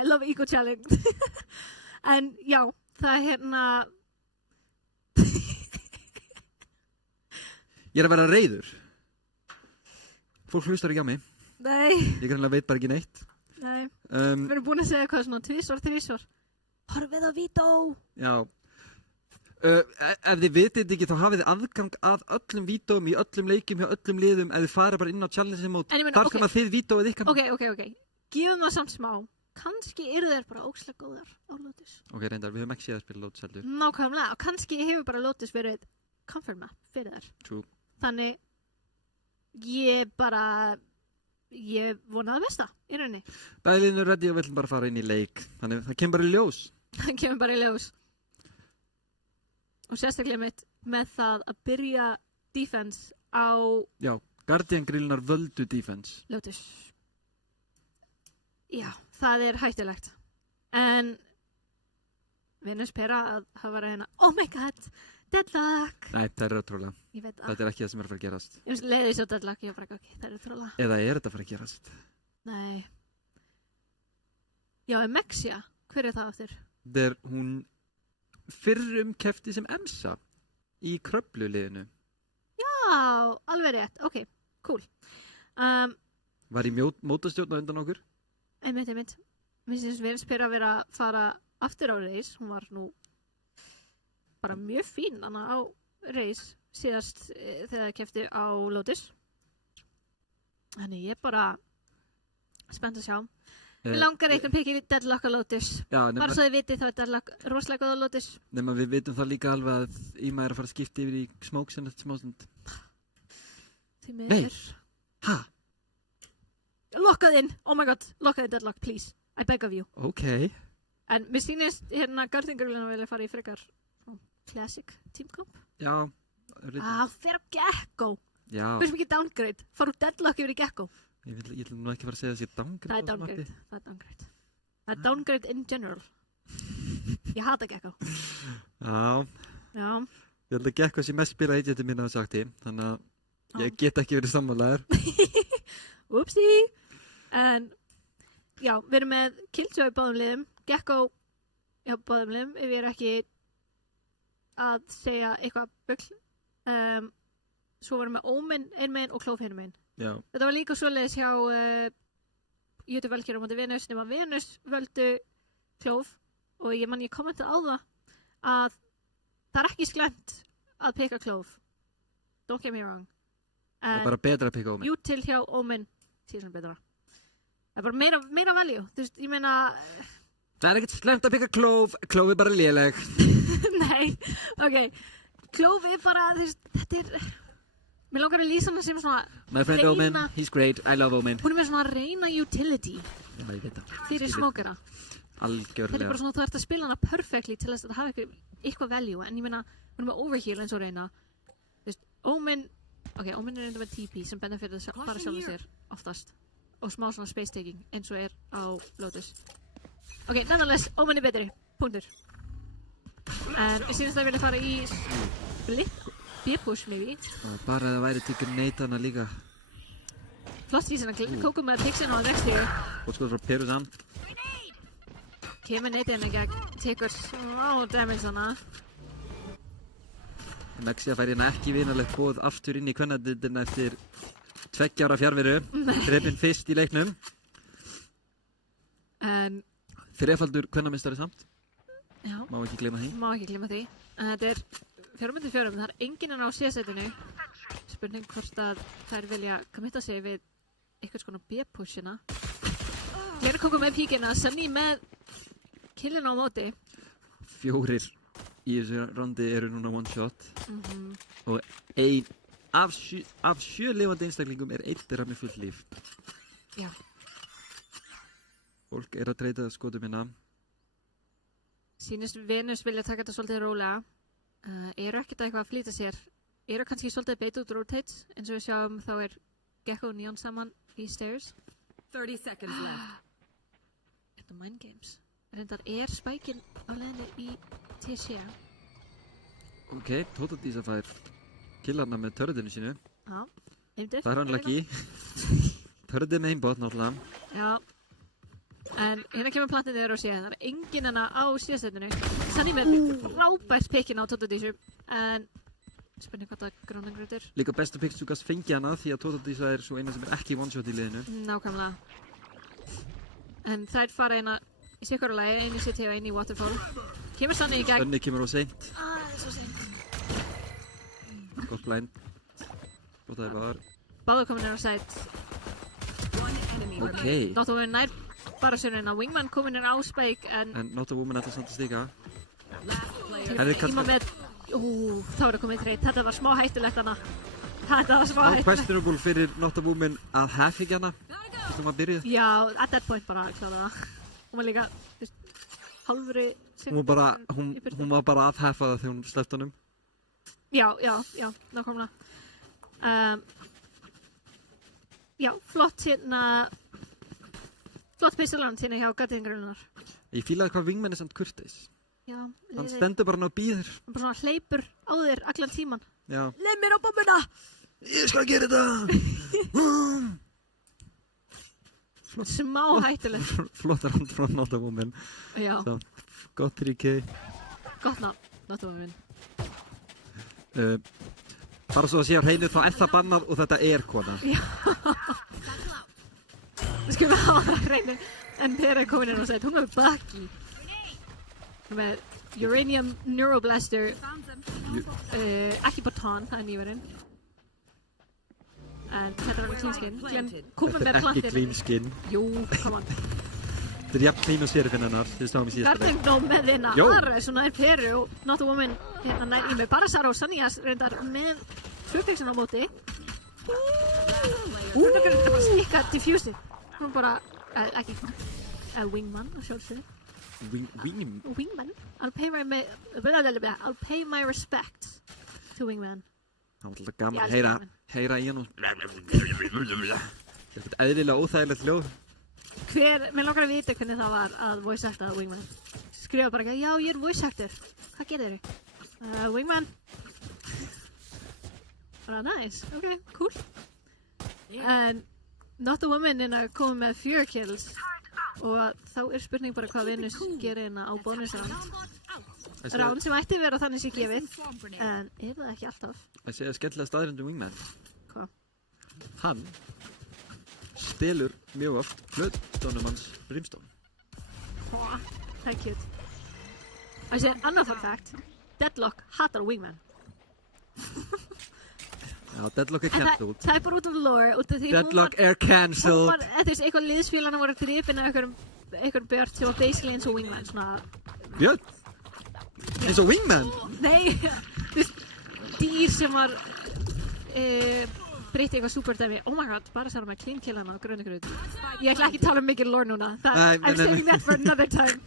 love ego challing. En já, það Ég er að vera reiður. Fólk hlustar ekki á mig. Nei. Ég greinlega veit bara ekki neitt. Nei. Við erum búin að segja hvað svona 2-3. Horfið á vídeó. Já. Ef þið vitið ekki þá hafið þið aðgang að öllum vídeóum í öllum leikjum hjá öllum liðum ef þið fara bara inn á challenge mót. Þar kann að þið vídeóið ykkar. Ok. Gefum það samt smá. Kannski eru þeir bara ógeðslega góðar á Lotus. Ok, reyndar, við höfum ekki séð að spila Lotus heldur. Nákvæmlega, og kannski hefur bara Lotus verið comfort map fyrir þær. True. Þannig ég vona það besta í rauninni. Bæði liðin eru ready og við ætlum bara að fara inn í leik. Þannig það kemur bara í ljós. Það kemur bara í ljós. Og sérstaklega með það að byrja defense á... Já, Guardian Grillnar völdu defense. Lotus. Já, það er hættulegt. En Venus Pera að hafa verið oh my god, deadlock. Nei, það er ótrúlega. Ég veit Þetta er ekki það sem er að fara að gerast. Ég leiði svo deadlock, ég var bara ok, það er ótrúlega. Eða er þetta að fara að gerast? Nei. Já, Emexia, hver er það aftur? Það er hún fyrrum kefti sem Emsa í Kröfluliðinu. Já, alveg rétt, ok, cool. Var í mótastjórn á undan okkur. Einmitt. Mér finnst Venus Pera að vera að fara aftur á race. Hún var nú bara mjög fín á race síðast þegar það kefti á Lotus. Þannig ég er bara spennt að sjá. Mér langar eitthvað pikið við deadlock á Lotus. Já, bara svo þið vitið þá er deadlock rosalega góð á Lotus. Nema við vitum það líka alveg að Íma er að fara að skipta yfir í smóksin eftir smástund. Því miður. Ha? Lokkað inn, oh my god, lokkað inn deadlock, please. I beg of you. Ok. En mér sýnist Guardian Grillina vilja fara í frekar classic teamcomp. Já. Fer á Gekko. Já. Hversu mikið downgrade? Fara úr deadlock yfir í Gekko. Ég vil nú ekki fara að segja þessi downgrade. Það er downgrade. Það er downgrade in general. Ég hata Gekko. Já. Ég held að Gekko sé mest spila agenti minna á sagti, þannig að ég get ekki verið sammálaður. Upsi. En já, við erum með Killjoy báðum liðum, Gekko hjá báðum liðum, ef ég er ekki að segja eitthvað bugl. Svo varum við með Omen einn meginn og Klóf hinn meginn. Já. Þetta var líka svoleiðis hjá Jötu Valkyrie á móti Venus, nema Venus völdu Klóf og ég kommentaði á það að það er ekki sklæmt að peka Klóf. Don't get me wrong. Það er bara betra að peka Omen. Jú til hjá Omen síðan betra. Það er bara meira value. Þú veist, ég meina... Það er ekkert slemt að peka Klóf. Klóf er bara léleg. Nei, ok. Klóf er bara, þú veist, þetta er... Mér langar að lýsa hana sem svona... My friend Omen, he's great. I love Omen. Hún er með svona reyna utility. Já, ég veit það. Fyrir smókera. Algjörlega. Þetta er bara svona, þú ert að spila hana perfectly til þess að það hafa eitthvað value. En ég meina, hún er með overheal eins og reyna. Þú veist, Omen... Ok, Omen er reynda með TP sem benefitið bara sjálfum sér oftast. Og smá svona space taking eins og er á Lotus. Ok, nonetheless, Omen er betri. Punktur. En ég sýnist að vilja fara í split, B-push maybe. Bara að það væri til grenade hana líka. flott season að kókum með Pixin og vexti. Og sko frá Peru samt. Kemur netið í gegn, tekur smá damage hana. Mexia fær hérna ekki vinalegt boð aftur inn í kvennadeildina eftir 2 ára fjarveru. Drepinn fyrst í leiknum. En þrefaldur kvennameistari samt. já, Má ekki gleyma því. má ekki gleyma því. En þetta er 4-4, það er enginn á C-setinu. Spurning hvort að þær vilja committa sig við eitthvað svona B-pushina. Fleiri kókum með píkina, Sunny með killin á móti. 4 í þessu rondi eru núna one shot. Og ein af 7 lifandi einstaklingum er 1 þeirra með fullt líf. Já. Fólk er að treyta skotum hérna. Sýnist Venus vilja taka þetta svolítið rólega. Eru ekkert eitthvað að flýta sér. Eru kannski svolítið beit út rotates. Eins og við sjáum þá er Gekko og Neon saman í stairs. 30 seconds left. Þetta mind games. Reyndar er spækin á leiðinni í TC. Ok, Totodísa fær killarna með törðinu sínu. Já, eindir. Það er unlucky. Törðið með einbót náttúrulega. Já. En hérna kemur plantið niður og sé. Það er enginn hérna á síðastættinu. Sunny með frábært pikkin á Totodísu. En spurning hvað það grónangrutur. Líka bestu pick þú gast fengi hana því að Totodísa er svo eina sem er ekki one shot í liðinu. Nákvæmlega. En þær fara eina í sikkur lagi, einu í CT og einu í Waterfall. Kemur Sunny í gegn. Sunny kemur á seint. Það er svo seint. Gott blind. Og það var... Báðu komin inn á sæt. Ok. Not Woman nær bara sérina. Wingman komin inn á spæk en... En Not Woman ætla samt að stíka. Tíma með... þá er það komið treyt. Þetta var smá hættulegt hana. Þetta var smá hættulegt. Questionable fyrir Not Woman að half-higga hana. Þú maður byrjuð. Já, at that point bara klára það. Hún var líka, þú veist, hálfri... Hún var bara að halfa það þegar hún sleppt honum. Já, nákvæmlega. Já, flott hérna... Flott pistoland hérna hjá Gattingrunar. Ég fílaði hvað Wingman er samt kurteis. Já, Hann stendur bara og býður. Hann bara svona hleypur á þér allan tíman. Já. Leið mér á bombuna! Ég skal gera þetta! Smá hættulegt. Flottar hand frá Not Woman. Já. Gott 3K. Gott nafn, Not Woman. Bara svo að sé á hreinu þá er það bannað og þetta er kona. Já. Við skulum hafa það hreinu. En þegar er komin inn og segið, hún er Bucky. Hún er Uranium Neuroblaster. Ekki Baton, það er nýverinn. En þetta er alveg clean skin. Komum með Þetta er plantir. ekki clean skin. Jú, come on. Þetta er jafn clean og sérifinn hennar. Þið stáðum í síðasta leik. Verðum þá með þina Jó. aðra svona er Peru og Not Woman hérna nær í mig. Bara Sara og Sannias reyndar með 2 pixin á móti. Þetta er bara stikka diffusið. Hún bara, ekki Wingman að sjálfsögðu. Wingman? I'll pay my respects to Wingman. Það var alltaf gaman Ég að elska heyra í hann og... Þetta er eitthvað eðlilega óþægilegt hljóð. Mér langar að vita hvernig það var að voice acta Wingman. Skrifa bara ekki, já ég er voice actor. Hvað gerir þau? Wingman. Bara nice, ok, cool. En Not Woman er að koma með 4 kills. Og þá er spurning bara hvað Venus gerir hérna á bónusround. Round sem ætti að vera þannig sé gefið. En er það ekki alltaf? Það segja skemmtilega staðrindum Wingman. Hvað? Hann stelur mjög oft hlutunum hans Brimstone. Það er cute. Og ég segi annar fun fact. Deadlock hatar Wingman. Já, Deadlock er En cancelled. það er bara út af lore. Út af því Deadlock er cancelled. þú veist, eitthvað liðsfélana voru dripin af einhverjum björn sem var basically eins og Wingman. Svona, Björn? Eins og Wingman? nei, þú veist, dýr sem var breytti eitthvað superdæmi. Oh my god, bara sér með clean killana og grönu gröð. Ég ætla ekki að tala um mikil lore núna. I'm saving that for another time.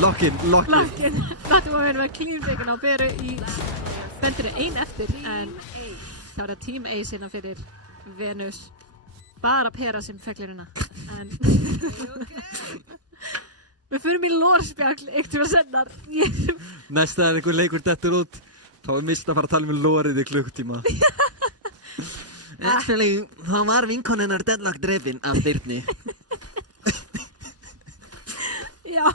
Lock-in. Lokkin. Láttum að vera með clean bacon á beru í bendinu 1 eftir. En þá er það Team A sinna fyrir Venus. Bara Pera sem feglir hérna. En við förum í lore-spjall eitt og sennar. Næsta er einhver leikur dettur út. Þá er mist að fara að tala um lorið í klukktíma. Actually, þá var vinkonennar Deadlock drepin af Birni. Já.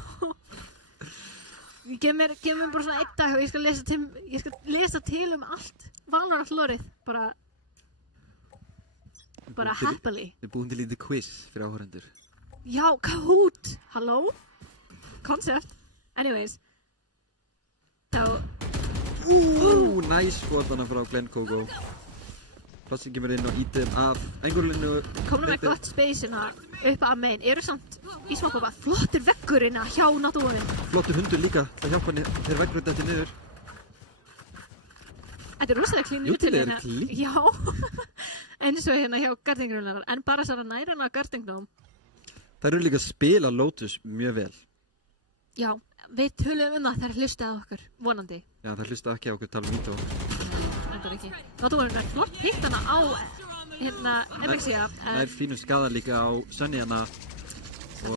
Gef mér bara svona einn dag og ég skal lesa til allt Valorant lorið, bara happily. Við búum til lítið quiz fyrir áhorfendur. Já, Kahoot, halló? Concept. Anyways. Þá... Nice skotana frá Glenn Coco. Plassi kemur inn og ítum af engurlinu. Komum með gott space upp að main. Eru samt í smá bara flottur veggur hjá náttúrulega. Flottur hundur líka, það hjálpa henni þegar veggur þetta niður. Þetta er rosalega clean jú, þetta er clean. Já, eins og hjá Gardengrunar, en bara svona nærinn á Gardengnum. Það eru líka að spila Lotus mjög vel. Já, við tölum það þær hlustaði á okkur, vonandi. Já, þær hlustaði ekki á okkur tala Vító. Endur ekki. Náttúrulega flott hitt á Emexia. Það er fínu skada líka á Sunny